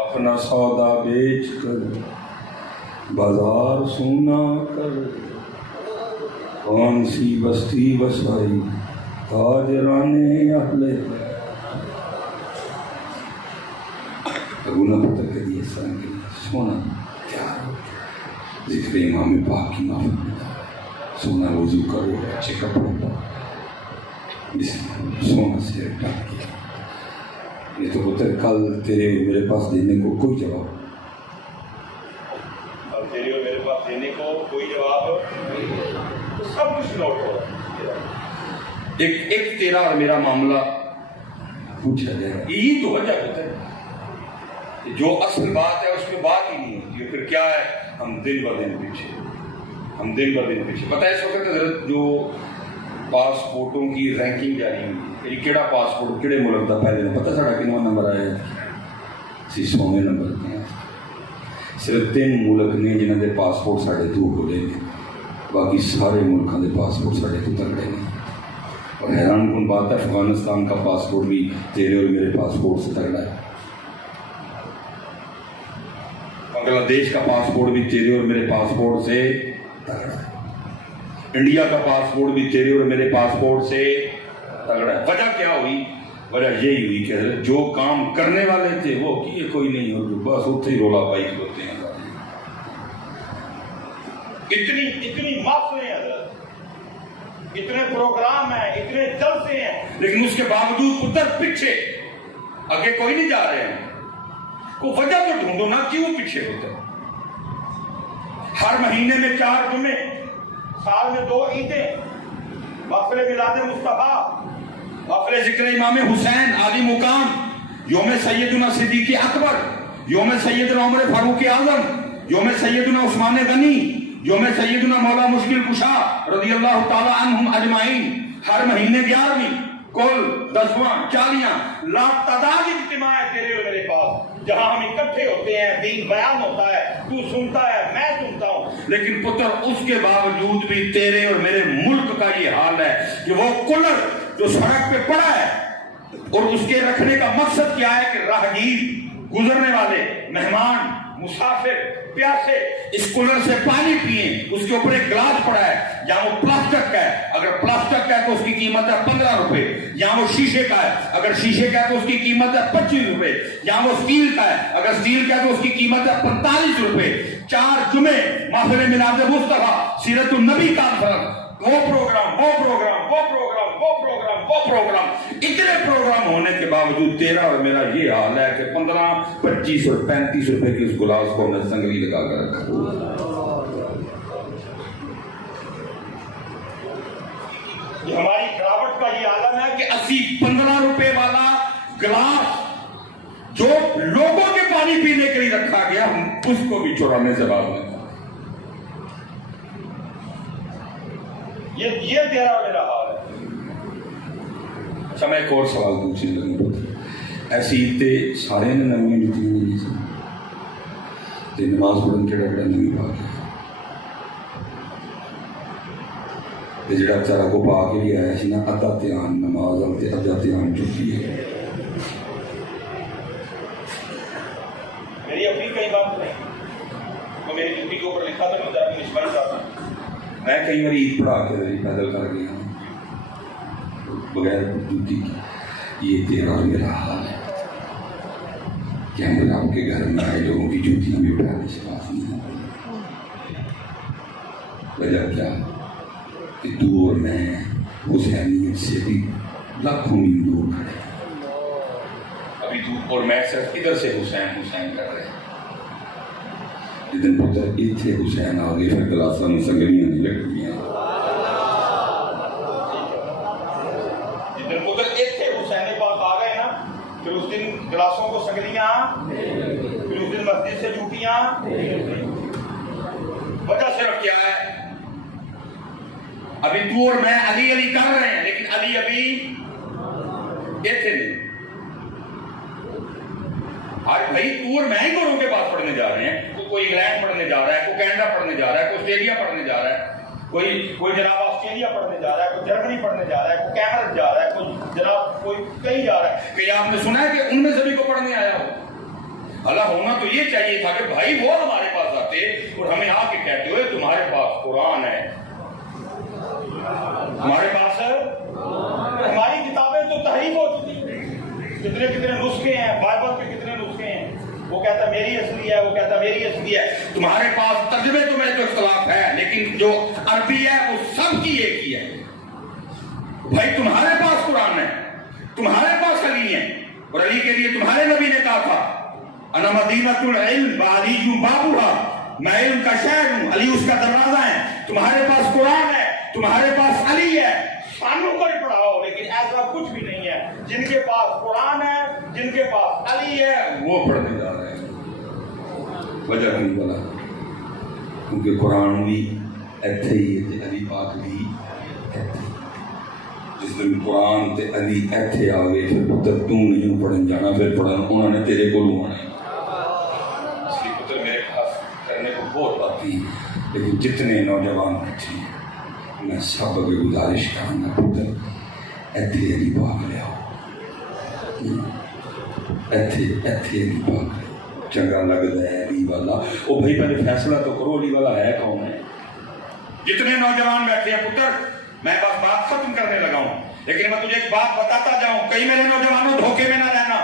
اپنا سودا بیچ کر بازار سونا کر کون سی بستی بسائی تاجرانے اہل گناہ پتہ کری احسان کے لیے سونا کیا ذکر امام پاک کی معافی، سونا وضو کرو اچھے کپڑوں پر سونا سے ڈھک کے، یہ تو پتر کل تیرے میرے پاس دینے کو کوئی جواب، اب تیرے اور میرے پاس دینے کو کوئی جواب، سب کچھ لوٹ ہو ایک تیرا اور میرا معاملہ پوچھا جائے گا، یہی تو وجہ ہوتا ہے، جو اصل بات ہے اس میں بات ہی نہیں ہوتی ہے، پھر کیا ہے ہم دن بہ دن پیچھے، ہم دن بہ دن پیچھے۔ پتہ ہے اس وقت حضرت جو پاسپورٹوں کی رینکنگ جاری ہوئی ہے، کیڑا پاسپورٹ کیڑے ملک کا پہلے پتہ ساڑا کنواں نمبر آیا ہے، 100ویں نمبر پہ، صرف 3 ملک نے جنہوں کے پاسپورٹ ساڑھے تو ہو رہے ہیں، باقی سارے ملکوں کے پاسپورٹ ساڑھے تو تگڑے ہیں، اور حیران کن بات ہے افغانستان کا پاسپورٹ بھی تیرے اور میرے پاسپورٹ سے تگڑا ہے، بنگلہ دیش کا پاسپورٹ بھی تیرے اور میرے پاسپورٹ سے تگڑا ہے، انڈیا کا پاسپورٹ بھی تیرے اور میرے پاسپورٹ سے تگڑا ہے۔ وجہ کیا ہوئی؟ وجہ یہی ہوئی کہ جو کام کرنے والے تھے وہ کیے کوئی نہیں، اور بس اتنے ہی رولا پائی ہوتے ہیں، اتنی محفلیں حضرت، اتنے پروگرام ہیں، اتنے جلسے ہیں، لیکن اس کے باوجود پتر پیچھے، آگے کوئی نہیں جا رہے ہیں، کو وجہ تو ڈھونڈو نا کیوں پیچھے ہوتا ہے۔ ہر مہینے میں 4 جمعے، سال میں 2 عیدیں، محفل میلاد مصطفیٰ، محفل ذکر امام حسین عالی مقام، یوم سیدنا صدیق اکبر، یوم سیدنا عمر فاروق اعظم، یوم سیدنا عثمان غنی، یوم سیدنا مولا مشکل کشا رضی اللہ تعالی عنہم اجمعین، ہر مہینے 11ویں، کل 10واں 40 لاکھ تعداد اجتماع ہے تیرے اور میرے پاس، جہاں ہم اکٹھے ہوتے ہیں، دین بیان ہوتا ہے، تو سنتا ہے، میں سنتا ہوں، لیکن پتر اس کے باوجود بھی تیرے اور میرے ملک کا یہ حال ہے کہ وہ کولر جو سڑک پہ پڑا ہے، اور اس کے رکھنے کا مقصد کیا ہے کہ راہگیر، گزرنے والے، مہمان، مسافر، پیاسے اس کولر سے پانی پئیں، اس کے اوپر ایک گلاس پڑا ہے، یا وہ پلاسٹک کا ہے، اگر پلاسٹک کا ہے تو اس کی قیمت ہے 15 روپے، یا وہ شیشے کا ہے، اگر شیشے کا ہے تو اس کی قیمت ہے 25 روپے، یا وہ سٹیل کا ہے، اگر سٹیل کا ہے تو اس کی قیمت ہے 45 روپے۔ 4 جمعے محفل میلاد مصطفیٰ، سیرت النبی کانفرنس، وہ پروگرام، وہ پروگرام، وہ پروگرام، وہ پروگرام، وہ پروگرام، اتنے پروگرام ہونے کے باوجود تیرا اور میرا یہ حال ہے کہ 15 25 اور 35 روپے کی اس گلاس کو ہم نے سنگلی لگا کر رکھا۔ ہماری گراوٹ کا یہ عالم ہے کہ 15 روپے والا گلاس جو لوگوں کے پانی پینے کے لیے رکھا گیا، ہم اس کو بھی چورانے سے باز نہیں۔ یہ تیرا میرا حال ہے۔ اچھا میں ایک اور سوال پوچھنے لگا، ایسی تے سارے نے نویں جتنی نہیں سی تے نماز پڑھن کے ڈگڑا نہیں پا گیا تے جڑا چارا کو پا کے بھی آیا سی نا، ادھا دھیان نماز تے ادھا دھیان چکی ہے۔ میری اپنی کئی بات نہیں، وہ میری جوتی کے اوپر لکھا تھا میں ذرا نسبت چاہتا ہوں، میں کئی بار عید پڑھا کے پیدل کر گیا ہوں بغیر جوتی کی۔ یہ تیرا اور میرا حال ہے کہ ہم آپ کے گھر میں آئے لوگوں کی جوتیاں بھی اٹھانے سے بات نہیں ہے۔ وجہ کیا کہ تو اور میں حسینیت سے بھی لاکھوں میل دور کھڑے، ابھی تو اور میں صرف ادھر سے حسین حسین کر رہے ہیں، جدن پتر اتنے حسین آگے پھر گلاساں میں سنگلیاں نہیں لگتیاں، جدن پتر اتنے حسین پاک آ گئے نا، پھر اس دن گلاسوں کو سنگلیاں، پھر اس دن مسجد سے جھوٹیاں۔ وجہ صرف کیا ہے؟ ابھی تو اور میں علی علی کر رہے ہیں، لیکن علی ابھی ایتھے نہیں. آج بھائی تو اور میں ہی گوروں کے پاس پڑھنے جا رہے ہیں. کوئی انگلینڈ پڑھنے جا رہا ہے, کوئی کینیڈا پڑھنے جا رہا ہے, کوئی آسٹریلیا پڑھنے جا رہا ہے, کوئی جناب آسٹریلیا پڑھنے جا رہا ہے, کوئی جرمنی پڑھنے جا رہا ہے, کوئی کینیڈا جا رہا ہے, کوئی جناب کوئی کہیں جا رہا ہے. کہ آپ نے سنا ہے کہ ان میں سبھی کو پڑھنے آیا ہو. اللہ ہونا تو یہ چاہیے تھا کہ بھائی وہ ہمارے پاس آتے اور ہمیں آ کے کہتے ہوئے تمہارے پاس قرآن ہے, ہمارے پاس ہماری کتابیں تو تحریف ہو چکی ہیں. کتنے کتنے نسخے ہیں بائبل کے, کتنے نسخے ہیں. وہ کہتا ہے میری اصلی ہے, وہ کہتا ہے میری اصلی ہے. تمہارے پاس ترجمے تو میں تو اختلاف ہے, لیکن جو عربی ہے وہ سب کی ایک ہی ہے. بھائی تمہارے پاس قرآن ہے, تمہارے پاس علی ہے, اور علی کے لیے تمہارے نبی نے کہا تھا انا مدینۃ العلم وعلی بابھا, میں علم کا شہر ہوں, علی اس کا دروازہ ہے. تمہارے پاس قرآن ہے, تمہارے پاس علی ہے, سانوں کو پڑھاؤ, لیکن ایسا کچھ بھی نہیں ہے. جن کے پاس قرآن ہے, جن کے پاس علی ہے, وہ پڑھنے جا رہے ہیں. وجہ نہیں بولا کیونکہ قرآن بھی ایتھے ہی ہے, علی پاک بھی ایتھے. جس دن قرآن تے علی ایتھے آگے پھر پتر تو نہیں پڑھن جانا, پھر پڑھن انہوں نے تیرے کو لوانا. اس لیے پتر میرے پاس کرنے کو بہت باقی, لیکن جتنے نوجوان بیٹھے ہیں میں سب اگر گزارش کروں گا پتر ایتھے علی پاک لے آؤ, ایتھے علی پاک لے آؤ. چنگا لگتا ہے علی والا. وہ بھائی پہلے فیصلہ تو کرو علی والا ہے کون ہے. جتنے نوجوان بیٹھے ہیں پتر, میں بس بات ختم کرنے لگا ہوں, لیکن میں تجھے ایک بات بتاتا جاؤں, کئی میرے نوجوانوں دھوکے میں نہ رہنا.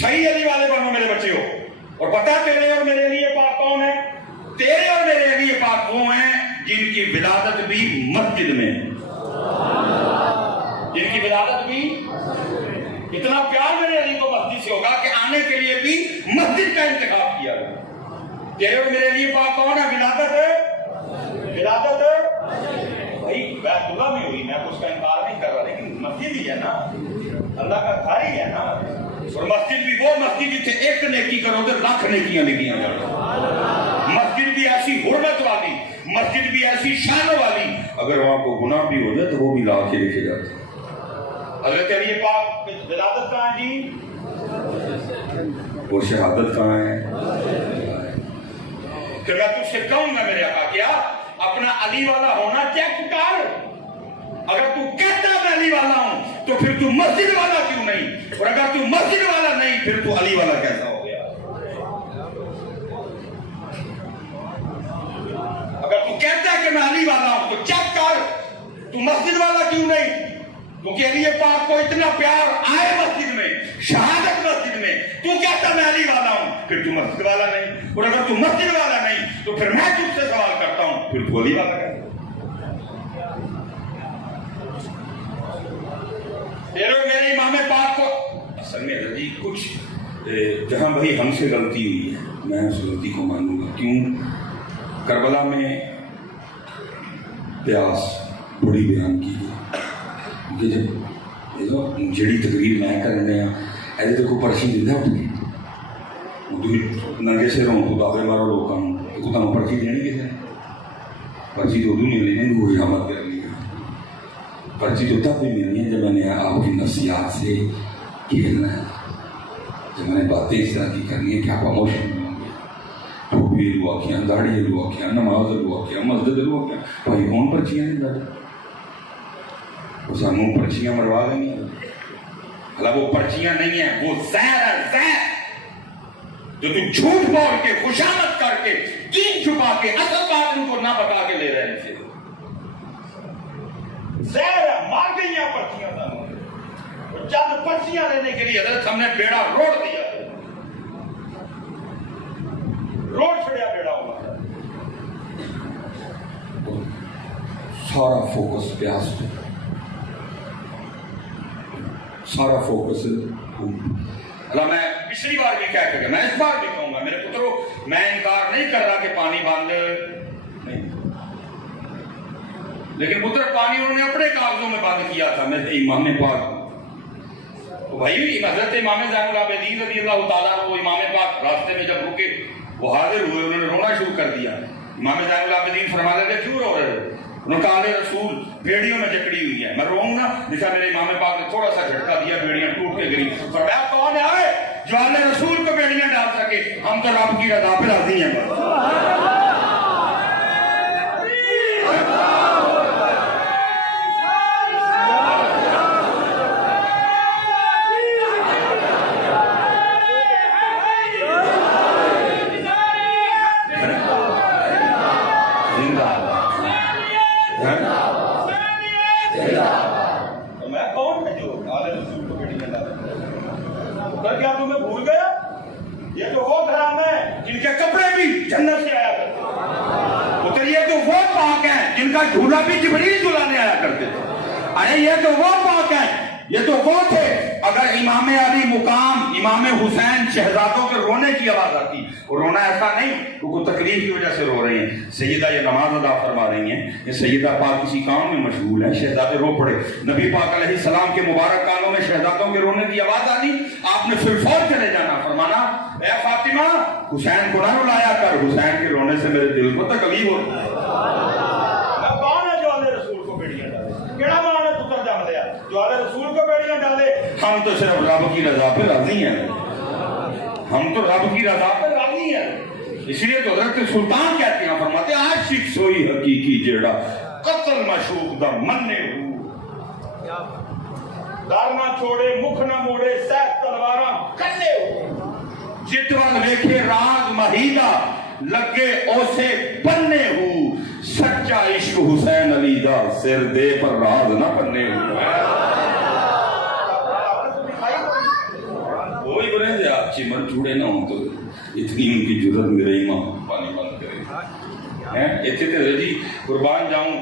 صحیح علی والے بنو میرے بچے ہو, اور پتہ تیرے اور میرے لیے پاک کون ہے. تیرے اور میرے لیے پاک وہ ہیں جن کی ولادت بھی مسجد میں, جن کی ولادت بھی. اتنا پیار میرے علی کو مسجد سے ہوگا کہ آنے کے لیے بھی مسجد کا انتخاب کیا گیا. تیرے اور میرے لیے پاک کون ہے. ولادت بھائی بیت اللہ میں ہوئی, میں اس کا انکار نہیں کر رہا, لیکن مسجد ہی ہے نا, اللہ کا گھر ہی ہے نا. اور مسجد بھی وہ مسجد جتنے ایک نیکی کرو تو لاکھ نیکیاں لکھیاں جاتی. مسجد بھی ایسی حرمت والی, مسجد بھی ایسی شان والی, اگر وہاں کو گناہ بھی ہو جائے تو وہ بھی لاکھ ہی لکھے جاتے. حضرت علی پاک ولادت کہاں ہے جی, اور شہادت کہاں ہے. کہ میں تجھ سے کہوں گا میرے آقا, کیا اپنا علی والا ہونا چیک کر. اگر تو کہتا میں علی والا ہوں تو پھر تو مسجد والا کیوں نہیں, اور اگر تو مسجد والا نہیں پھر تو علی والا کیسا ہو گیا. اگر تو کہتا ہے کہ میں علی والا ہوں تو چیک کر تو مسجد والا کیوں نہیں. کیونکہ علی پاک کو اتنا پیار آئے مسجد میں, شہادت مسجد میں, تو کہتا میں علی والا ہوں پھر تو مسجد والا نہیں, اور اگر تو مسجد والا نہیں تو پھر میں تجھ سے سوال کرتا ہوں پھر تو علی والا کہتا. میرے امام پاک کو اصل میں رضی کچھ جہاں بھائی ہم سے غلطی ہوئی ہے میں اس غلطی کو مانوں گا. کیوں کربلا میں پیاس بڑی بیان کی گئی کہ جب جڑی تقریر میں کرنے ایسے تو کوئی پرچی دینا اٹھ کے ننگے سے رہوں تو دعوے مارو لوگوں کو تمہیں پرچی دینی کسی نے. پرچی تو ادو نہیں لینی, وہ حامت کرنی ہے. پرچی تو تب بھی ملنی ہے جب میں نے آپ کی نفسیات سے کھیلنا ہے, جب میں نے باتیں اس طرح کی کرنی ہے کہ آپ اموشن میں ہوں گے. ٹوپی لو آکھیاں, داڑھی لو آکھیاں, نماز لو آکھیاں, مسجد لو آکھیاں, بھائی کون پرچیاں نہیں بیٹھے ساموں پرچیاں مروا دیں. حالانکہ وہ پرچیاں نہیں ہیں, وہ زہر ہے, زہر جو تم جھوٹ بول کے, خوشامد کر کے, دین چھپا کے, اصل بات ان کو نہ بتا کے لے رہے ہیں. زہر ہے, مار گئی ہیں پرچیاں تھا. چند پرچیاں لینے کے لیے حضرت ہم نے بیڑا روڑ دیا, روڑ چھڑیا بیڑا ہوگا. سارا فوکس پیاس پہ, سارا فوکس. اللہ میں پچھلی بار بھی کیا کہ میں اس بار بھی کہوں گا میرے پترو, میں انکار نہیں کر رہا کہ پانی بند نہیں, لیکن پتر پانی انہوں نے اپنے کاغذوں میں بند کیا تھا. میرے امام پاک تو بھائی حضرت امام زین العابدین رضی اللہ تعالیٰ وہ امام پاک راستے میں جب رکے وہ حاضر ہوئے, انہوں نے رونا شروع کر دیا. امام زین العابدین فرماتے تھے کیوں رو رہے ہو, انہوں نے کہا اللہ رسول بھیڑیوں میں جکڑی ہوئی ہے، میں روؤں نا جیسا میرے امام پاک نے تھوڑا سا جھٹکا دیا بیڑیاں ٹوٹ کے گری. فرمایا کون ہے جو اللہ رسول کو بیڑیاں ڈال سکے؟ ہم تو رب کی رضا پہ راضی ہیں. کیا تمہیں بھول گیا؟ یہ تو وہ گھرانے ہیں جن کے کپڑے بھی جنت سے آیا کرتے تھے. پتر یہ تو وہ پاک ہیں جن کا جھولا بھی جبریل جھلانے آیا کرتے تھے. ارے یہ تو وہ پاک ہیں، یہ تو وہ تھے. اگر امام علی مقام امام حسین شہزادوں کے رونے کی آواز آتی، رونا ایسا نہیں کہ کوئی تکلیف کی وجہ سے رو رہے ہیں. سیدہ یہ نماز ادا فرما رہی ہیں، یہ سیدہ پاک کسی کام میں مشغول ہیں، شہزادے رو پڑے. نبی پاک علیہ السلام کے مبارک کانوں میں شہزادوں کے رونے کی آواز آنی، آپ نے پھر فور چلے جانا، فرمانا اے فاطمہ حسین کو نہ رلایا کر، حسین کے رونے سے میرے دل کو تکلیف ہوتی ہے. کون ہے جو اللہ رسول کو بیڑیاں ڈالے؟ کیڑا مان ہے پتر جان دیا جو اللہ رسول کو بیڑیاں ڈالے؟ ہم تو صرف رب کی رضا پہ راضی ہیں، ہم تو رب کی رضا پہ راضی ہیں. اس لیے تو حضرت سلطان کہتے ہیں، فرماتے ہیں عاشق سوئی حقیقی جیڑا قتل مشوق دا مننے ہو، دار نہ چھوڑے مکھ نہ موڑے سہ تلواراں کنے ہو، جتوان ویکھے راگ مہیدہ لگے اوسے بننے ہو، سچا عشق حسین علی دا سر دے پر راز نہ بننے ہو. وہی بنے تھے آپ چمن چوڑے نہ ہوں تو اتنی ان کی جرت میرے امام پانی بند کرے. اتنے تھے جی قربان جاؤں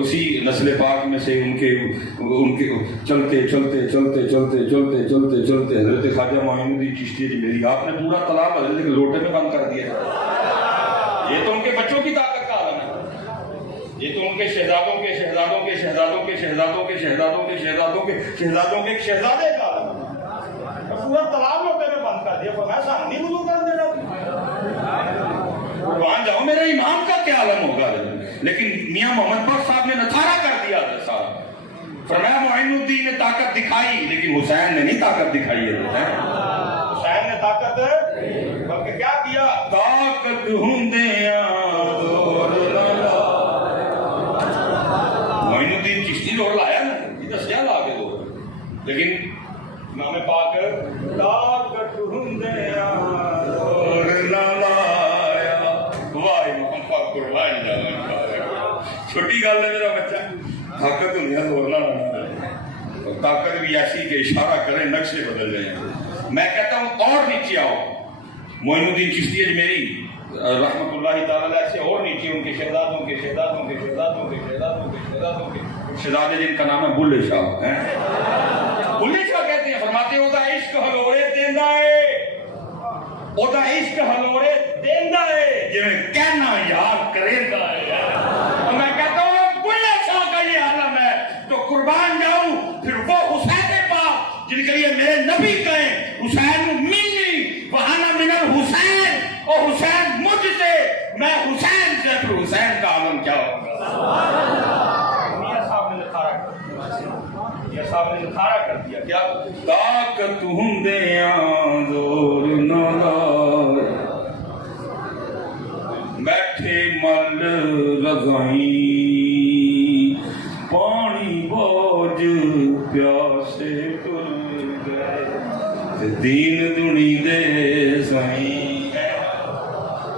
اسی نسل پاک میں سے ان کے چلتے چلتے چلتے چلتے چلتے چلتے چلتے حضرت خواجہ معین الدین چشتی جی میری آپ نے پورا تالاب حضرت کے لوٹے میں بند کر دیا. یہ تو ان کے بچوں کی طاقت کا عالم ہے، یہ تو ان کے شہزادوں کے شہزادوں کے شہزادوں کے شہزادوں کے شہزادوں کے شہزادوں کے شہزادوں کے شہزادے کا عالم ہے. پورا تالاب لوٹے میں بند کر دیا، میں ایسا نہیں وضو کر دینا. قربان جاؤ میرے امام کا کیا عالم ہوگا. لیکن میاں محمد بخش صاحب نے نتھارا کر دیا تھا سارا. فرمایا معین الدین نے طاقت دکھائی لیکن حسین نے نہیں طاقت دکھائی ہے. حسین نے طاقت بلکہ کیا کیا؟ طاقت ہندیاں معین الدین چشتی دور لایا نا، یہ دسیا لا کے دور. لیکن امام پاک طاقت ہندیاں دور نہ لایا. واہ امام پاک قربان جانا، چھوٹی گل ہے میرا بچہ. طاقت ہندیاں دور نہ لانا، اور طاقت بھی ایسی کہ اشارہ کرے نقشے بدل جائیں. میں کہتا ہوں اور نیچے آؤ. معین الدین چشتی اجمیری رحمۃ اللہ تعالی سے اور نیچے ان کے شہزادوں کے شہزادوں کے شہزادوں کے شہزادوں کے شہزادوں کے شہزادے جن کا نام ہے بلے شاہ ہیں. بلے شاہ کہتے ہیں، فرماتے ہیں اودا عشق ہلورے دیندا ہے، اودا عشق ہلورے دیندا ہے جویں کہنا یاد کریندا ہے. اور میں کہتا ہوں بلے شاہ کا یہ عالم ہے تو قربان جاؤں پھر وہ حسین پاک جن کے لیے میرے نبی کہیں حسین منی وہانا من الحسین، اور حسین مجھ سے، میں حسین سے، پھر حسین کا عالم کیا ہوگا. یہ صاحب نے نتھارا کر دیا. کیا طاقت ہندیاں دور نہ لایا، بیٹھے مل رضائیں پانی بوجھ پیاسے تر گئے دین دنی دے سائیں.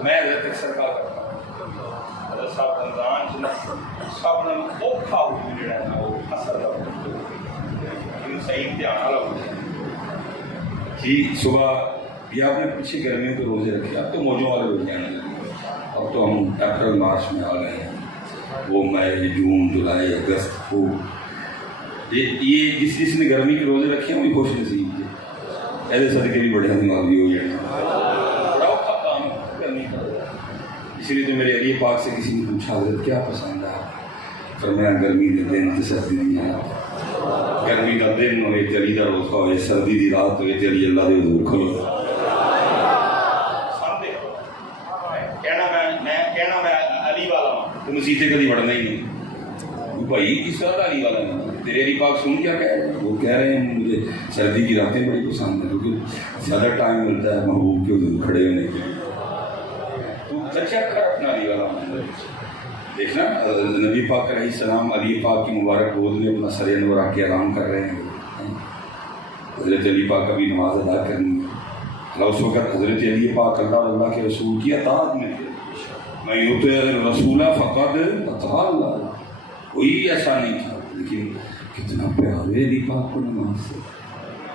میں حضرت سرکار حضرت صاحب رمضان سب نے اوکھا ہوئی جڑا ہے وہ اثر دا صحیح امتحان والا ہوتا جی. صبح یہ آپ نے پیچھے گرمیوں کے روزے رکھے، اب تو موجوں والے روزے آنے لگے. اب تو ہم اپریل مارچ میں آ گئے ہیں، وہ مئی جون جولائی اگست کو یہ جس نے گرمی کے روزے رکھے ہیں وہی خوش نصیب ہے. ایسے صدقے بھی بڑے دماغ بھی ہو جائیں. اس لیے تو میرے علی پاک سے کسی نے پوچھا حضرت کیا پسند ہے؟ فرمایا گرمی کے دن سردی نہیں ہے، گرمی کا دن ہوئے تے علی دا روزہ ہوئے، سردی دی رات ہوئے تے علی اللہ دے حضور کھلو. کہنا میں علی والا ہوں تو مسیطے کدی بڑھنا ہی نہیں. بھائی کس طرح علی والا ہے؟ تیرے علی پاک سن کیا کہہ رہے ہیں؟ وہ کہہ رہے ہیں مجھے سردی کی راتیں بڑی پسند ہیں کیونکہ زیادہ ٹائم ملتا ہے محبوب کے حضور کھڑے ہونے کے لیے۔ تو چیک کر اپنا علی والا دیکھنا، نبی پاک علیہ السلام علی پاک کی مبارک گود میں اپنا سر انور آ کے آرام کر رہے ہیں۔ حضرت علی پاک کا بھی نماز ادا کرنی ہے۔ اس وقت حضرت علی پاک اللہ کے رسول کی اطاعت میں تھے۔ میں یطع الرسول فقد اطاع اللہ، کوئی ایسا نہیں تھا، لیکن کتنا پیارے علی پاک کو نماز سے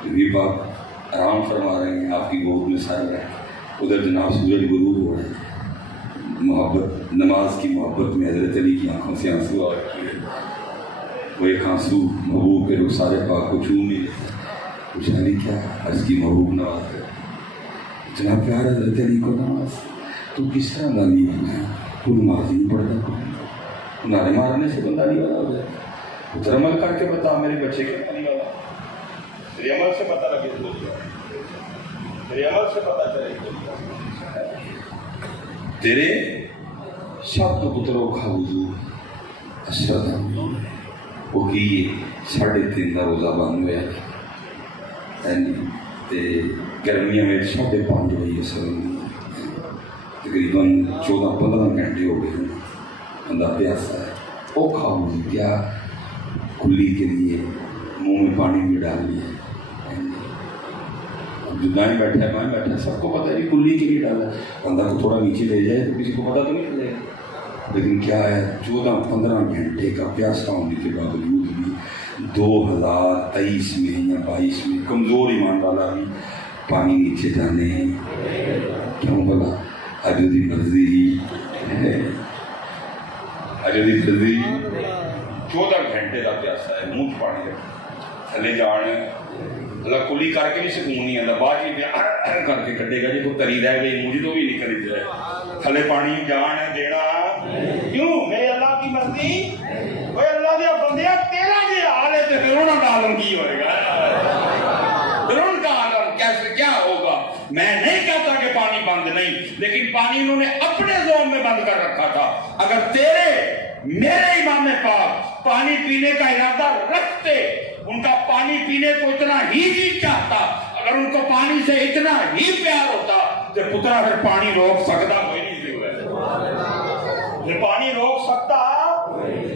علی پاک آرام فرما رہے ہیں آپ کی گود میں سر رہے ہیں، ادھر جناب سورج غروب ہو رہے ہیں، محبت نماز کی محبت میں حضرت علی کی آنکھوں سے آنسو آ رہے ہیں۔ وہ ایک آنسو محبوب کے رخسار پاک کو چھو نہیں لیتا، پوچھا علی کیا ہے؟ اس کی محبوب نواز ہے، اتنا پیار حضرت علی کو نماز، تو کس طرح نالی ہے؟ تو نماز نہیں پڑھتا کوئی، نعرے مارنے سے بندہ علی والا ہو جائے؟ ادھر عمل کر کے بتا میرے بچے کے علی والا، تیرے عمل سے پتہ لگے، تیرے عمل سے پتہ چلے تیرے سب تو پتروں کا حضور اشرد وہ کی 3.5 کا روزہ بند ہوا گرمیاں میں 5:30 بجے اثر تقریباً 14-15 گھنٹے ہو گئے بندہ پیاسا ہے، وہ کھاؤ کیا کلی کے لیے منہ میں پانی بھی ڈال لیا، جو دائیں بیٹھا ہے بائیں بیٹھا ہے سب کو پتہ ہے کہ کلی کے لیے ڈالا ہے، بندہ کو تھوڑا نیچے لے جائے تو کسی کو پتہ تو نہیں چلے گا، لیکن کیا ہے 14-15 گھنٹے کا پیاسا ہونے کے باوجود بھی 2023 میں یا 22 میں کمزور ایمان والا بھی پانی نیچے جانے کیوں بلا عجدی مرضی ہے، عجدی مرضی 14 گھنٹے کا پیاسا ہے، منہ پانی تھلے جان اللہ کلی کر کے بھی سکون نہیں آتا، بعد ہی کر کے کٹے گا جی تو تری رہ گئی مجھے تو بھی نہیں کری جائے تھلے پانی جان دینا کیوں میرے اللہ کی مرضی وہ اللہ دیا بندیا تیرا جی حال ہے تو فرعون کا عالم کی ہوئے گا، فرعون کا عالم کیسے کیا ہوگا؟ میں نہیں کہتا کہ پانی بند نہیں، لیکن پانی انہوں نے اپنے زوم میں بند کر رکھا تھا۔ اگر تیرے میرے امام پاک پانی پینے کا ارادہ رکھتے، ان کا پانی پینے کو اتنا ہی جی چاہتا، اگر ان کو پانی سے اتنا ہی پیار ہوتا تو پترا پھر پانی روک سکتا کوئی نہیں تھی، پھر پانی روک سکتا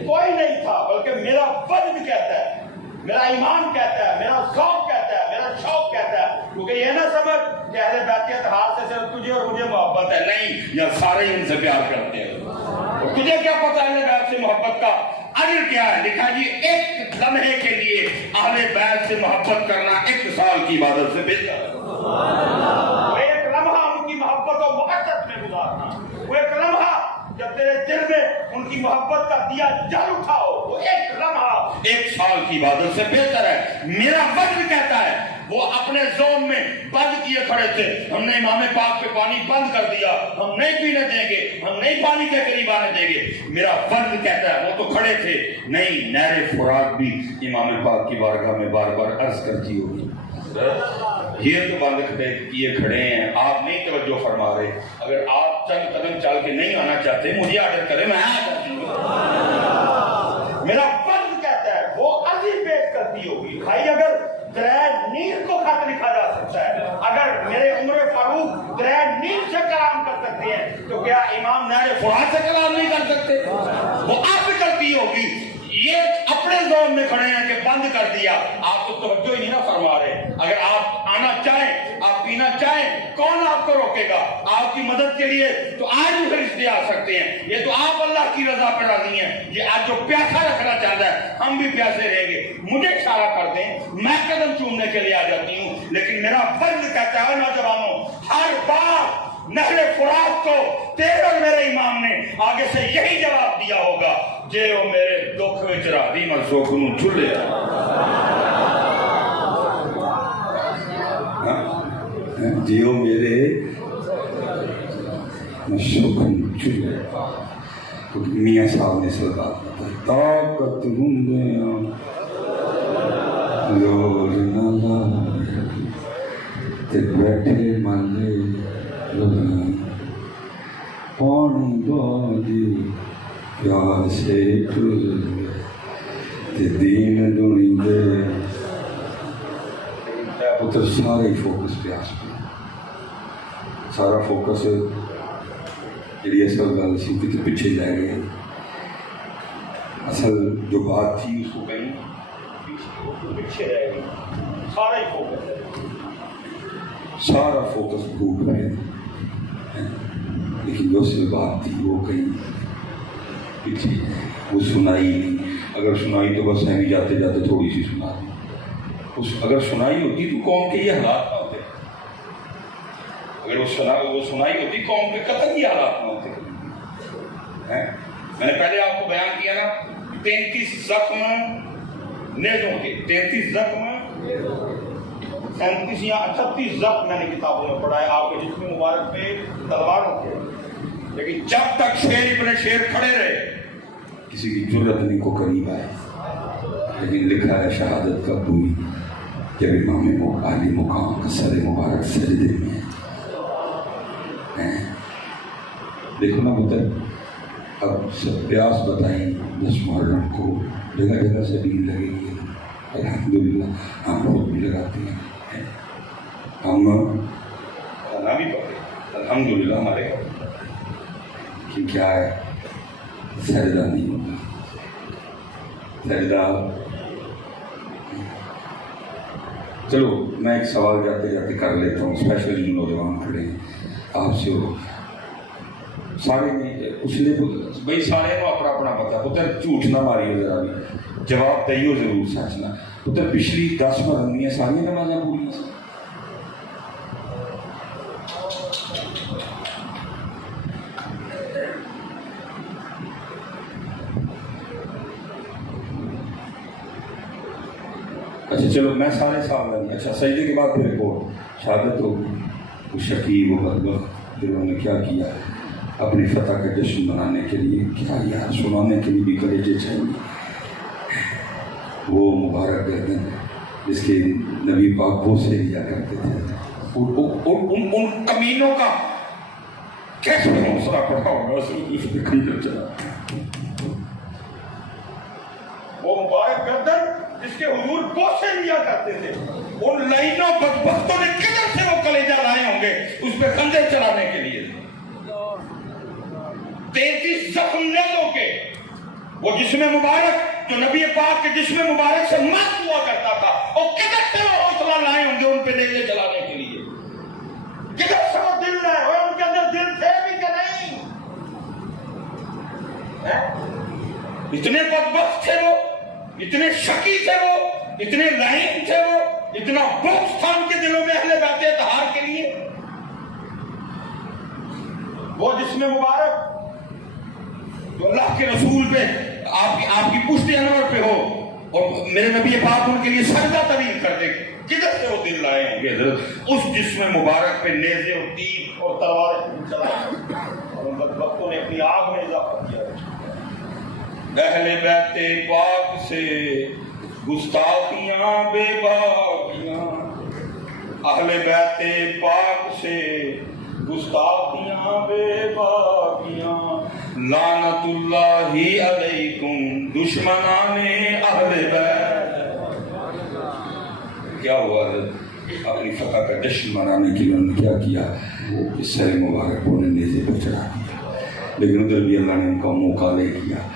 کوئی نہیں تھا، بلکہ میرا وجد کہتا ہے، میرا ایمان کہتا ہے، میرا ذوق کہتا ہے، میرا شوق کہتا ہے، کیونکہ یہ نہ سمجھ کہ اہل بیت کے اتحاد سے صرف تجھے اور مجھے محبت ہے، نہیں، یا سارے ان سے پیار کرتے ہیں۔ تو تجھے کیا پتا اہل بیت سے محبت کا اجر کیا ہے؟ لکھا جی ایک لمحے کے لیے اہل بیت سے محبت کرنا 1 سال کی عبادت سے بہتر ہے۔ وہ ایک لمحہ ان کی محبت و محبت میں گزارنا، وہ ایک لمحہ جب تیرے دل میں ان کی محبت کا دیا جل اٹھا ہو، وہ ایک لمحہ 1 سال کی عبادت سے بہتر ہے۔ میرا وجد کہتا ہے وہ اپنے زوم میں بند کیے کھڑے تھے، ہم نے امام پاک پہ پانی بند کر دیا، ہم نہیں پینے دیں گے، ہم نہیں پانی کے قریب آنے دیں گے۔ میرا وجد کہتا ہے وہ تو کھڑے تھے، نہیں نہر فرات بھی امام پاک کی بارگاہ میں بار بار عرض کرتی ہوگی یہ تو بند کیے کھڑے ہیں، آپ نہیں توجہ فرما رہے، اگر آپ چند قدم چل کے نہیں آنا چاہتے مجھے آرڈر کریں میں آ جاتی ہوں۔ میرا وجد کہتا ہے وہ عرضی پیش کرتی ہوگی۔ بھائی اگر درائے نیل کو خط لکھا جا سکتا ہے، اگر میرے عمر فاروق درائے نیل سے کلام کر سکتے ہیں تو کیا امام نہر فرات سے کلام نہیں کر سکتے؟ وہ آپ کرتی ہوگی، یہ اپنے زوم میں کھڑے ہیں کہ بند کر دیا، آپ تو توجہ ہی نہیں نہ فرما رہے۔ اگر آپ آنا چاہیں، آپ پینا چاہیں، کون آپ کو روکے گا؟ آپ کی مدد کے لیے تو آج بھی فرشتے آ سکتے ہیں، یہ تو آپ اللہ کی رضا پہ راضی ہیں۔ یہ آج جو پیاسا رکھنا چاہتا ہے ہم بھی پیاسے رہیں گے، مجھے اشارہ کر دیں میں قدم چومنے کے لیے آ جاتی ہوں، لیکن میرا فرض کہتا ہے نوجوانوں ہر بار نہر فرات کو تیرے اور میرے امام نے آگے سے یہی جواب دیا ہوگا، جے او میرے دکھ وچ راضی میں سکھ نوں چلے جیو میرے سکھ نوں چلے۔ میاں صاحب نے سلطان طاقت ہوں زور نہ لائے تے بیٹھے مالے پانی بادی پیاسے ٹل تے دین دونی دے پتر سارے فوکس پیاس پہ سارا فوکس جی اصل گل سی کہ پیچھے جا گئے اصل جو بات تھی اس کو کہیں پیچھے رہ گئی سارا ہی فوکس ہے سارا فوکس بھوک میں لیکن جو اصل بات تھی وہ کہیں پیچھے وہ سنائی نہیں اگر سنائی تو بس ہمیں جاتے جاتے تھوڑی سی سنا دی اگر سنائی ہوتی تو قوم کے یہ حالات نہ ہوتے اگر وہ سنائی ہوتی قوم کے قتل یہ حالات نہ ہوتے میں نے پہلے آپ کو بیان کیا نا 33 زخم نیزوں کے 33 زخم 37 یا 38 زخم میں نے کتابوں میں پڑھا ہے آپ کے جسم مبارک پہ تلواروں کے لیکن جب تک شیر ابن شیر کھڑے رہے کسی کی جرت نہیں کو قریب آئے لیکن لکھا ہے شہادت کب ہوئی جب امام عالی مقام کا سر مبارک سجدے میں ہے دیکھو نا پتر اب سب پیاس بتائیں 10 محرم کو جگہ جگہ سے بھیڑ لگے گی الحمدللہ ہم خود بھی لگاتے ہیں ہم کھانا بھی پڑھتے الحمدللہ ہمارے کہ کیا ہے سجدہ نہیں ہوتا سجدہ چلو میں ایک سوال جاتے جاتے کر لیتا ہوں اسپیشل جو نوجوان کھڑے ہیں آپ سے وہ سارے نہیں پچھلے بھائی سارے کو اپنا اپنا پتا پتر جھوٹ نہ ماری ہو ذرا بھی جواب دئیو ضرور سچنا پتر پچھلی 10 مرنیاں ساری نمازاں پوری ہیں اچھا چلو میں سارے سال نہیں اچھا سجدے کے بعد پھر رپورٹ شہادت ہو وہ شکیب و بدبخت پھر انہوں نے کیا کیا اپنی فتح کا جشن منانے کے لیے کیا یار سنانے کے لیے بھی کلیجے چاہیے وہ مبارک گردن جس کے نبی پاک وہ سے لیا کرتے تھے ان کمینوں کا کیسے حوصلہ پڑا ہوگا اس پہ کھنجر چلا وہ مبارک گردن جس کے حضور بوسے لیا کرتے تھے ان لائنوں بدبختوں نے کدھر سے وہ کلیجہ لائے ہوں گے اس پہ خنجر چلانے کے لیے 33 زخم نیزوں کے وہ جسم مبارک جو نبی پاک کے جسم مبارک سے مست ہوا کرتا تھا اور کدھر سے وہ حوصلہ لائے ہوں گے ان پہ نیزے چلانے کے لیے کدھر سے وہ دل لائے ہوئے ان کے اندر دل تھے بھی کہ نہیں اتنے بدبخت تھے وہ اتنے شکی تھے وہ اتنے لعین تھے وہ اتنا بغض تھا ان کے دلوں میں اہل بیت اطہار کے لیے وہ جسم مبارک جو اللہ کے رسول پہ آپ کی پشت انور پہ ہو اور میرے نبی پاک ان کے لیے سجدہ طویل کر دے کدھر سے وہ دل لائے ہوں گے حضرت اس جسم مبارک پہ نیزے اور تیر اور تلواریں چلائیں اور ان بدبختوں نے اپنی آگ میں اضافہ کیا اہل بیت پاک سے گستاخیاں بے باقیاں اہل بیت پاک سے گستاخیاں بے باقیاں لعنت اللہ علیکم دشمنان اہل بیت کیا ہوا اپنی فتح کا جشن منانے کے لیے انہوں نے کیا کیا وہ سر مبارک کو نیزے پہ چڑھا دیا لیکن ادھر بھی اللہ نے ان کا منہ کالے کیا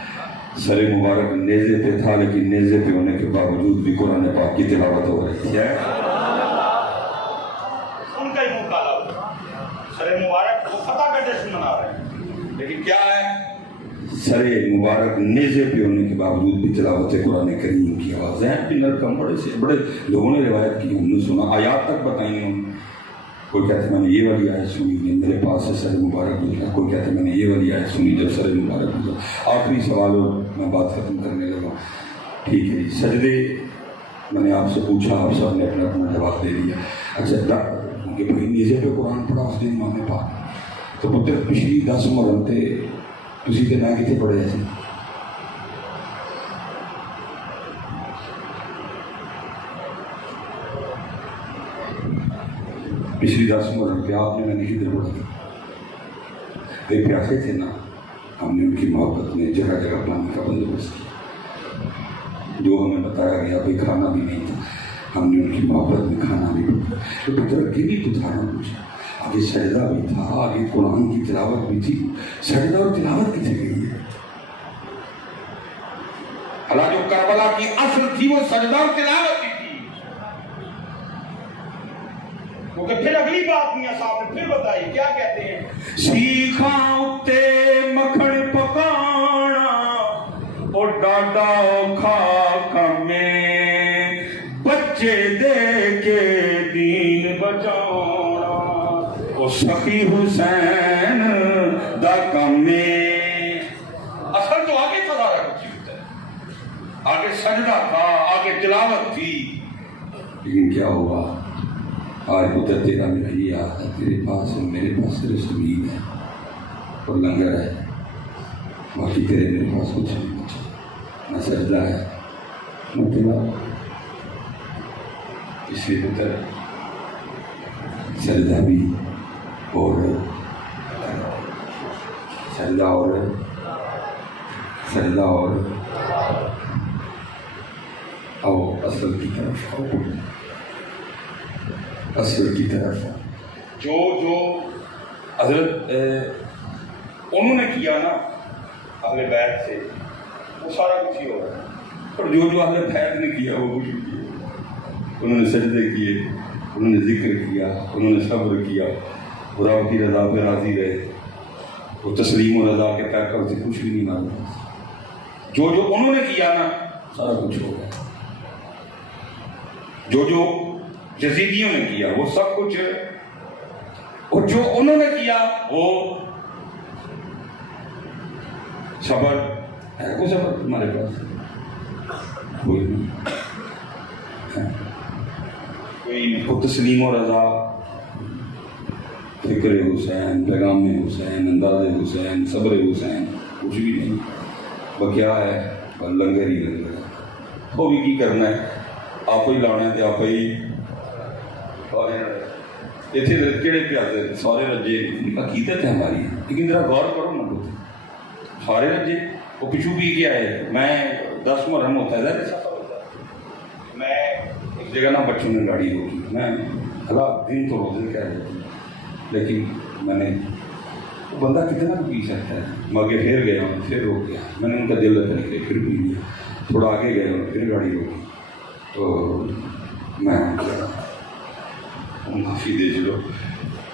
سر مبارک نیزے پہ تھا لیکن نیزے پہ ہونے کے باوجود بھی قرآن پاک کی تلاوت ہو رہی ہے ان کا ہی منہ کالا ہوا سر مبارک وہ فتح کا جشن منا رہے ہیں لیکن کیا ہے سر مبارک نیزے پہ ہونے کے باوجود بھی تلاوت قرآن کریم کی آواز ہے کہ نرکم بڑے لوگوں نے روایت کی ہم نے سنا آیات تک بتائیں ہم کوئی کہتے ہیں میں نے یہ والی آیت سنی ہے میرے پاس سے سر مبارک گزرا کوئی کہتے ہیں میں نے یہ والی آیت سنی جب سر مبارک گزرا آخری سوال اور میں بات ختم کرنے لگا ٹھیک ہے جی سجدے میں نے آپ سے پوچھا آپ سب نے اپنا اپنا جواب دے دیا اچھا کہ بھائی نیزے پہ قرآن پڑھا اس دن امام پاک تو پتر پچھلی 10 مرتے تسی تے میں کتنے پڑھے ایسے پچھلی 10 مرن پہ آپ نے میں نے کدھر پڑھا تھا یہ پیاسے تھے نا ہم نے ان کی محبت میں جگہ جگہ پانی کا بندوبست کیا جو ہمیں بتایا گیا بھائی کھانا بھی نہیں تھا، ہم نے ان کی محبت میں کھانا بھی پڑا، تو پتر اگے بھی تو تھا نا کچھ، آگے سجدہ بھی تھا، آگے قرآن کی تلاوت بھی تھی، سجدہ اور تلاوت کتنے گئی ہے؟ اللہ جو کربلا کی اصل تھی وہ سجدہ اور تلاوت کی تھی، کیونکہ پھر اگلی بات میاں صاحب نے پھر بتائی، کیا کہتے ہیں؟ سیکھا اتے مکھن پکانا اور ڈاڈا کھا کمیں بچے دے کے دین بچانا اور سخی حسین دا کمیں۔ اصل تو آگے تھا سارا کچھ ہوتا ہے، آگے سجدہ تھا، آگے تلاوت تھی، لیکن کیا ہوا؟ آج پتر تیرا میرا یہ آتا ہے، تیرے پاس ہے، میرے پاس صرف زمین ہے اور لنگر ہے، باقی تیرے میرے پاس کچھ نہیں بچا، نہ سجدہ ہے نہ تلاوت۔ اس لیے پتر سجدہ بھی اور سجدہ اور آؤ اصل کی طرف آؤ، اصل کی طرف جو حضرت انہوں نے کیا نا اہل بیت سے، وہ سارا کچھ ہی ہو رہا ہے، اور جو اہل بیت نے کیا وہ کچھ نہیں کیا، انہوں نے سجدے کیے، انہوں نے ذکر کیا، انہوں نے صبر کیا، خدا کی رضا پہ راضی رہے، وہ تسلیم و رضا کے پیکر سے کچھ بھی نہیں مانگا، جو انہوں نے کیا نا سارا کچھ ہو گیا، جو یزیدیوں نے کیا وہ سب کچھ، اور جو انہوں نے کیا وہ صبر ہے، کوئی صبر ہمارے پاس کوئی نہیں، وہ تسلیم و رضا، فکر حسین، پیغام حسین، انداز حسین، صبر حسین، کچھ بھی نہیں، وہ کیا ہے؟ لنگر ہی لنگر ہے، وہ بھی کی کرنا ہے، آپ ہی لانے تھے، آپ ہی اتنے کہڑے پیاسے سارے رجے، عقیدت ہے ہماری، لیکن ذرا غور کرو نا، سارے رجے وہ پچھو بھی کیا ہے، میں 10 محرم ہوتا ہے، میں ایک جگہ نا بچوں نے گاڑی روکی، میں حالات دن تو روزے کہہ رہے تھے، لیکن میں نے وہ بندہ کتنا بھی پی سکتا ہے، میں آگے پھر گیا ہوں، پھر روک گیا، میں نے ان کا دل رکھنے کے لیے پھر پی لیا، تھوڑا آگے گئے ہوں، پھر گاڑی روکی، تو میں معافی دے چلو،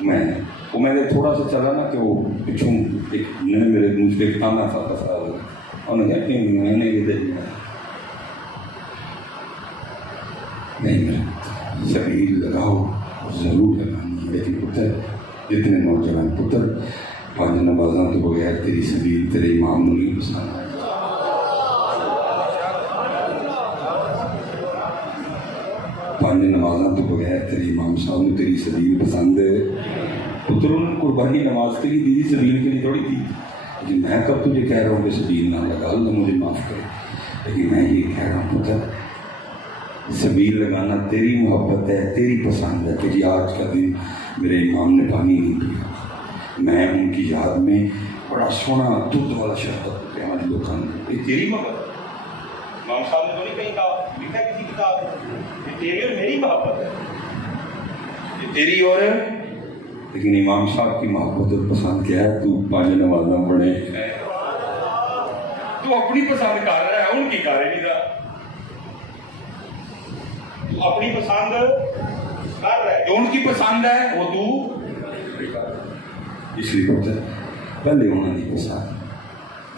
میں نے تھوڑا سا چلا نا کہ وہ پچھوں ایک میرے منہ سے کھانا تھا پسا ہوا، انہوں نے کہا کہ میں نے یہ دے دیا، نہیں سبیل لگاؤ ضرور لگانی، لیکن پتر جتنے نوجوان پتر 5 نمازاں تو بغیر تیری سبیل تیرے امام نے نہیں پسند، نمازاں تو بغیر تیری امام صاحب نے تیری سبیل پسند ہے، پتر انہوں نے قربانی نماز کے لیے دی، سبیل کے لیے تھوڑی تھی، لیکن میں کب تجھے کہہ رہا ہوں کہ سبیل نہ لگا، اللہ مجھے معاف کرے، لیکن میں یہ کہہ رہا ہوں پتر سبیل لگانا تیری محبت ہے، تیری پسند ہے کہ جی آج کا دن میرے امام نے پانی نہیں پیا، میں ان کی یاد میں بڑا سونا دودھ والا شربت پیا، ہمارے لوگوں نے، یہ تیری محبت، امام صاحب نے تو نہیں کہیں کہا، لکھا کسی کتاب میں، یہ تیری اور میری محبت ہے، یہ تیری اور، لیکن امام صاحب کی محبت اور پسند کیا ہے؟ تو 5 نمازاں پڑھے، تو اپنی پسند کر رہا ہے، ان کی کر نہیں رہا، تو اپنی پسند کر رہا ہے، جو ان کی پسند ہے وہ تو، اس لیے پتر پہلے انہوں نے پسند،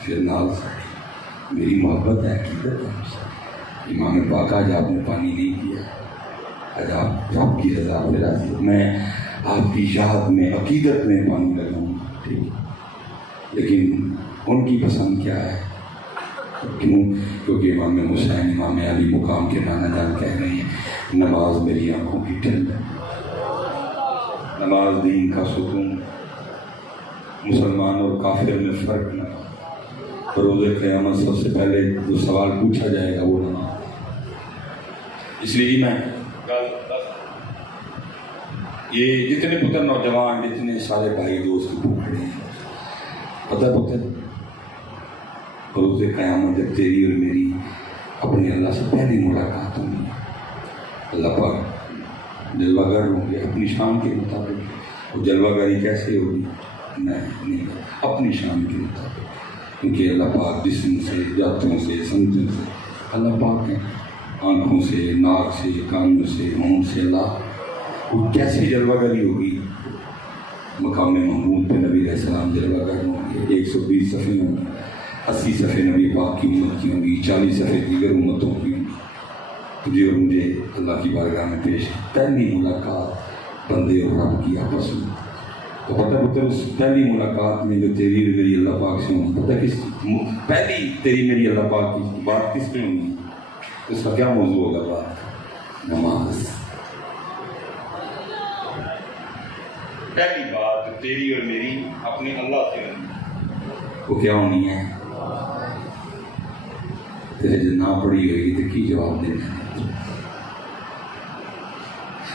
پھر ناز، میری محبت ہے، عقیدت ہے، امام پاک آج آپ نے پانی نہیں کیا، آج آپ کی رضا پہ راضی، میں آپ کی یاد میں عقیدت میں پانی لگاؤں گا، ٹھیک، لیکن ان کی پسند کیا ہے؟ کیوں؟ کیونکہ امام حسین امام علی مقام کے نانا جان کہہ رہے ہیں نماز میری آنکھوں کی ٹھنڈ ہے، نماز دین کا ستون، مسلمان اور کافر میں فرق نہ، روز قیامت سب سے پہلے جو سوال پوچھا جائے گا وہ نماز، اس لیے میں یہ جتنے پتر نوجوان، جتنے سارے بھائی دوست کھڑے ہیں، پتہ روز قیامت جب تیری اور میری اپنے اللہ سے پہلی ملاقات ہوں گی اللہ پاک جلوہ گر ہوں گے اپنی شان کے مطابق. وہ جلوہ گری کیسے ہوگی؟ نہیں اپنی شان کے مطابق، کیونکہ اللہ پاک جسم سے، جاتوں سے، سمجھوں سے اللہ پاک ہے، آنکھوں سے، ناک سے، کانوں سے، منہ سے. اللہ وہ کیسی جلوہ گری ہوگی؟ مقام محمود پہ نبی علیہ السلام جلوہ گر ہوں گے. 120 صفحے ہوں گے، 80 صفحے نبی پاک کی امت کی ہوں گی، 40 صفحے دیگر امتوں کی ہوں گی. تجھے اور مجھے اللہ کی بارگاہ میں پیش پہلی ملاقات بندے اور رب کی آپس میں. تو پتہ پتہ اس پہلی ملاقات میں جو تیری اور میری اللہ پاک سے ہوں، پتہ کس پہلی تیری میری اللہ پاک کی بات کس پہ ہوں گی؟ اس کا کیا موضوع ہوگا؟ بات نماز. پہلی بات تیری اور میری اپنے اللہ سے ہونی، وہ کیا ہونی ہے؟ تیرے جو نہ پڑھی ہوئے گی تو کی جواب دینا ہے؟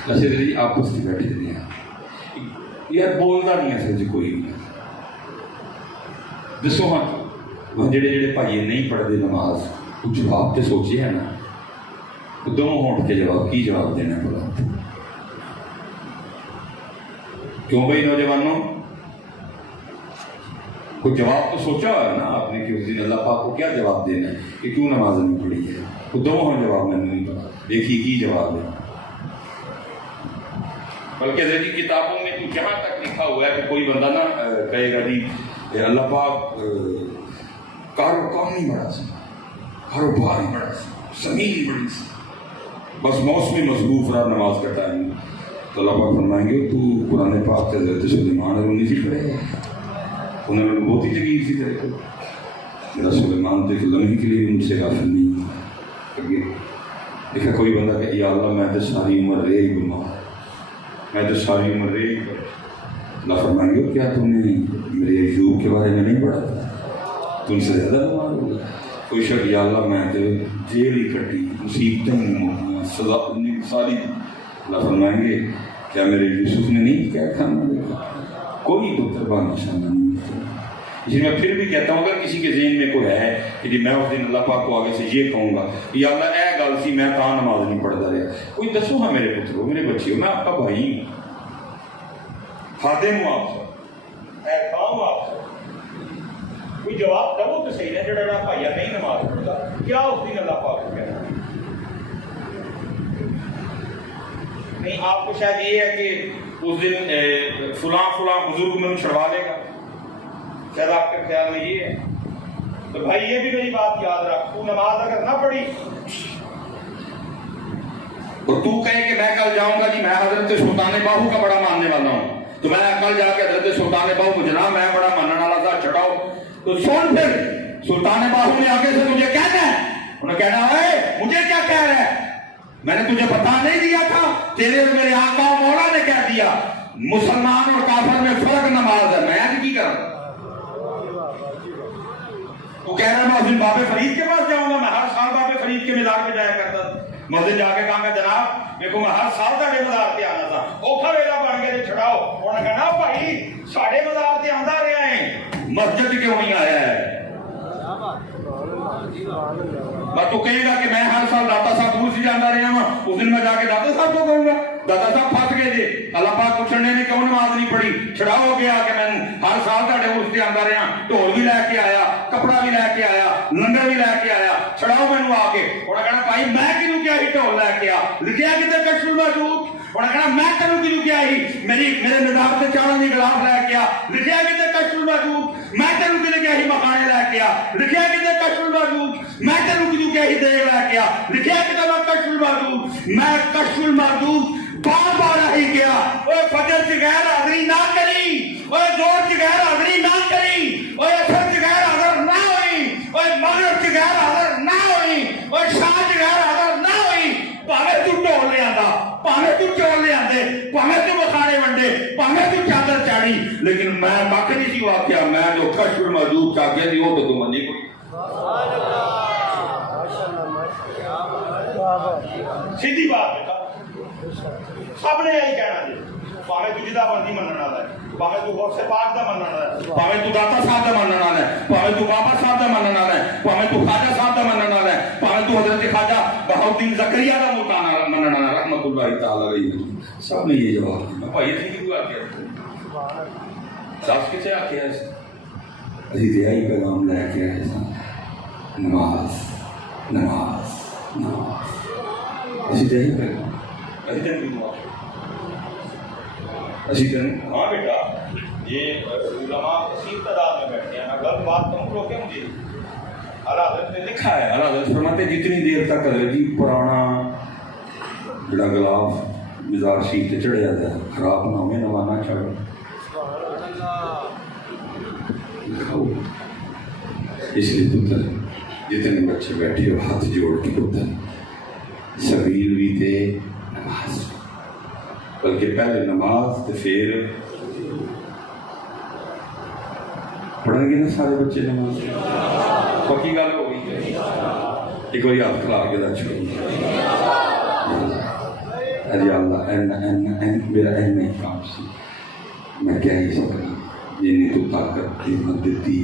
اچھا جی آپس میں بیٹھے ہیں یار، بولتا نہیں ہے سر کوئی بھی. دسو ہاں وہ جڑے بھائی نہیں پڑھتے نماز، وہ جواب تو سوچے ہے نا، دونوں ہونٹ کے جواب کی جواب دینا ہے بلا؟ کیوں بھائی نوجوانوں؟ کوئی جواب تو سوچا ہے نا آپ نے کہ اس دن اللہ پاک کو کیا جواب دینا ہے کہ کیوں نماز نہیں پڑھی ہے؟ وہ دونوں ہم جواب میں نہیں پڑھا، دیکھیے کی جواب ہے. بلکہ ذہنی کتابوں میں تو جہاں تک لکھا ہوا ہے کہ کوئی بندہ نہ کہے گا جی اللہ پاک کام نہیں بڑھا سا، کاروبار ہی بڑھا سا، زمین ہی بڑی سی، بس موسمی مصروف رہا نماز کا ٹائم. تو اللہ پاک فرمائیں گے تو قرآن پاک سے حضرت سلیمان اور انہیں سے پڑھے گا، انہوں نے بہت ہی تکلیف تھی تیرے کو. میرا سلیمان تو ایک لمحے کے لیے مجھ سے غافل نہیں. دیکھا کوئی بندہ کہ یا اللہ میں تو ساری عمر رہے ہی بیمار، میں تو ساری عمر رہے ہی. اللہ فرمائیں گے کیا تم نے میرے ایوب کے بارے میں نہیں پڑھا تھا؟ تم سے زیادہ بیمار ہو گیا. کوئی شخص یا اللہ میں تو جیل ہی کٹی، مصیبتیں نہیں، سزا ساری. اللہ فرمائیں گے کیا میرے یوسف نے نہیں کیا کھانا دیکھا؟ کوئی پتر نشانہ نہیں. اس لیے میں پھر بھی کہتا ہوں اگر کسی کے ذہن میں کوئی ہے کہ جی میں اس دن اللہ پاک کو آگے سے یہ کہوں گا یا اللہ اے گل سی میں کہاں نماز نہیں پڑھتا رہا، کوئی دسو ہاں میرے پترو، میرے بچیوں، میں آپ کا بھائی ہوں، خادم ہوں آپ سے، اے کام آپ سے. کوئی جواب دو تو صحیح ہے جڑا بھائی نہیں نماز پڑھتا، کیا اس دن اللہ پاک کو کہنا؟ نہیں آپ کو شاید یہ ہے کہ اس دن فلاں بزرگ میں چھڑوا لے گا، شاید آپ کے خیال میں یہ ہے. تو بھائی یہ بھی میری بات یاد رکھ، تو نماز اگر نہ پڑھی اور تو کہے کہ میں کل جاؤں گا جی میں حضرت سلطان باہو کا بڑا ماننے والا ہوں، تو میں کل جا کے حضرت سلطان باہو کو جناب میں بڑا ماننے والا تھا چڑھاؤ، تو سن پھر سلطان باہو نے آگے سے تجھے کہنا ہے، انہیں کہنا ہے مجھے کیا کہہ رہا ہے، میں نے تجھے بتا نہیں دیا تھا، تیرے اور میرے آقا مولا نے کہہ دیا مسلمان اور کافر میں فرق نماز ہے، میں آج کی کروں؟ تو کہہ رہا میں اس دن بابے فرید کے پاس جاؤں گا، میں ہر سال بابے فرید کے مزار پہ جایا کرتا تھا. مسجد جا کے کہا جناب دیکھو میں ہر سال تھوڑے مزار پہ آنا تھا، اوکھا ویلا بن گیا چھڑاؤ. انہوں نے کہنا بھائی ساڑھے مزار پہ آندا رہا ہے، مسجد کیوں نہیں آیا ہے؟ تو کہے گا کہ میں ہر سال داتا صاحب دور سے جانا رہا ہوں، اس دن میں جا کے داتا صاحب کو کہوں گا داتا صاحب پھنس گئے تھے، اللہ پاک کو چھڑنے نے کیوں نماز نہیں پڑھی؟ چھڑاؤ ہو گیا کہ میں ہر سال تھوڑے اس سے آندا رہا، ڈھول بھی لے کے آیا، کپڑا بھی لے کے آیا، لنگر بھی لے کے آیا، چھڑاؤ مینوں آ کے. انہوں نے کہنا بھائی میں کیوں کیا ہی ڈھول لے کے آ، لکھیا کتے کشف الموجود. انہوں نے کہنا میں تینوں کیوں کیا ہی میرے مزار سے چاڑن کی گلاس لے کے آ، لکھیا کتے کشف الموجود. میں تینوں کیوں کیا ہی مکانے لے کے آ، لکھیا کتے کشف الموجود. میں تینوں کیوں کیا ہی دے لے کے آ، لکھیا کتے میں کشف الموجود. میں کشف الموجود بار بار ہی گیا. اوے فجر کی غیر حاضری نہ کری، اوے زور کی غیر حاضری نہ کری، اوے اثر کی غیر حاضر نہ ہوئی، اوے مغرب کی غیر حاضر نہ ہوئی، اوے شام کی غیر حاضر نہ ہوئی. پاوے تو ڈھول لے آندا، پاوے تو چول لے آندے، پاوے تو مکھانے ونڈے، پاوے تو چادر چاڑی، لیکن میں کھ نہیں سی واقعہ. میں جو کشف الموجود چاہ گیا وہ تو منی کوئی. سیدھی بات ہے، سب نے یہی کہنا جی. ਭਾਵੇਂ ਤੂੰ ਜਿਹਦਾ ਮਰਜ਼ੀ ਮੰਨਣ ਵਾਲਾ ਹੈ, ਭਾਵੇਂ ਤੂੰ ਗੌਸੇ ਪਾਕ ਦਾ ਮੰਨਣ ਵਾਲਾ ਹੈ, ਭਾਵੇਂ ਤੂੰ ਦਾਤਾ ਸਾਹਿਬ ਦਾ ਮੰਨਣ ਵਾਲਾ ਹੈ, ਭਾਵੇਂ ਤੂੰ ਬਾਬਾ ਸਾਹਿਬ ਦਾ ਮੰਨਣ ਵਾਲਾ ਹੈ, ਭਾਵੇਂ ਤੂੰ ਖਾਜਾ ਸਾਹਿਬ ਦਾ ਮੰਨਣ ਵਾਲਾ ਹੈ, ਭਾਵੇਂ ਤੂੰ حضرت خواجہ بہاؤالدین زکریا کا مطالعہ مننا رحمت اللہ تعالی علیہ. سب نے یہ جواب دیا. بھائی تھی کیوں آ گیا ساس کسے آ کے ایسے یہی پیغام لے کے آئے سن. نماز نماز نماز اسی یہی پیغام اسی دن کی دعا اسی دن. ہاں بیٹا یہ علماء کثیر تعداد میں بیٹھے ہیں. میں غلط بات کروں لوگ مجھے اعلیٰ حضرت نے لکھا ہے. اعلیٰ حضرت فرماتے جتنی دیر تک جی پرانا جڑا غلاف مزار شریف تے چڑھیا جائے خراب نہ ہوئے نوانا چڑھو. اس لیے پتر جتنے بچے بیٹھے ہو ہاتھ جوڑ کے پتر سبیل بھی تے نماز بلکہ پہلے نماز تے پھر پڑھیں گے نا سارے بچے نماز. پکی گل ہو گئی. ایک بار ہاتھ کھلا کے رکھ ارے اللہ میرا این کام سی میں کیا ہی سکنا جنہیں تو طاقت قیمت دیتی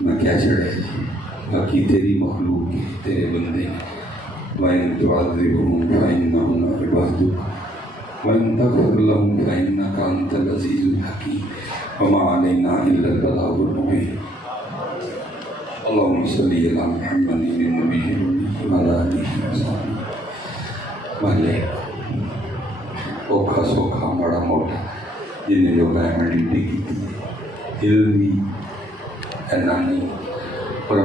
میں کیا چڑھے. باقی تیری مخلوق کی تیرے بندے وَإِن تُعَذِّبْهُمْ فَإِنَّهُمْ عِبَادُكَ وَإِن تَغْفِرْ لَهُمْ فَإِنَّكَ أَنْتَ الْعَزِيزُ الْحَكِيمُ وَمَا عَلَيْنَا إِلَّا الْبَلَاغُ الْمُبِينُ. اللهم صل على محمد النبي وعلى آله وصحبه. مالے اوکھا سوکھا بڑا موٹا جنہیں لوگ ڈیوٹی کی تھی علم بھی ہے نانی پر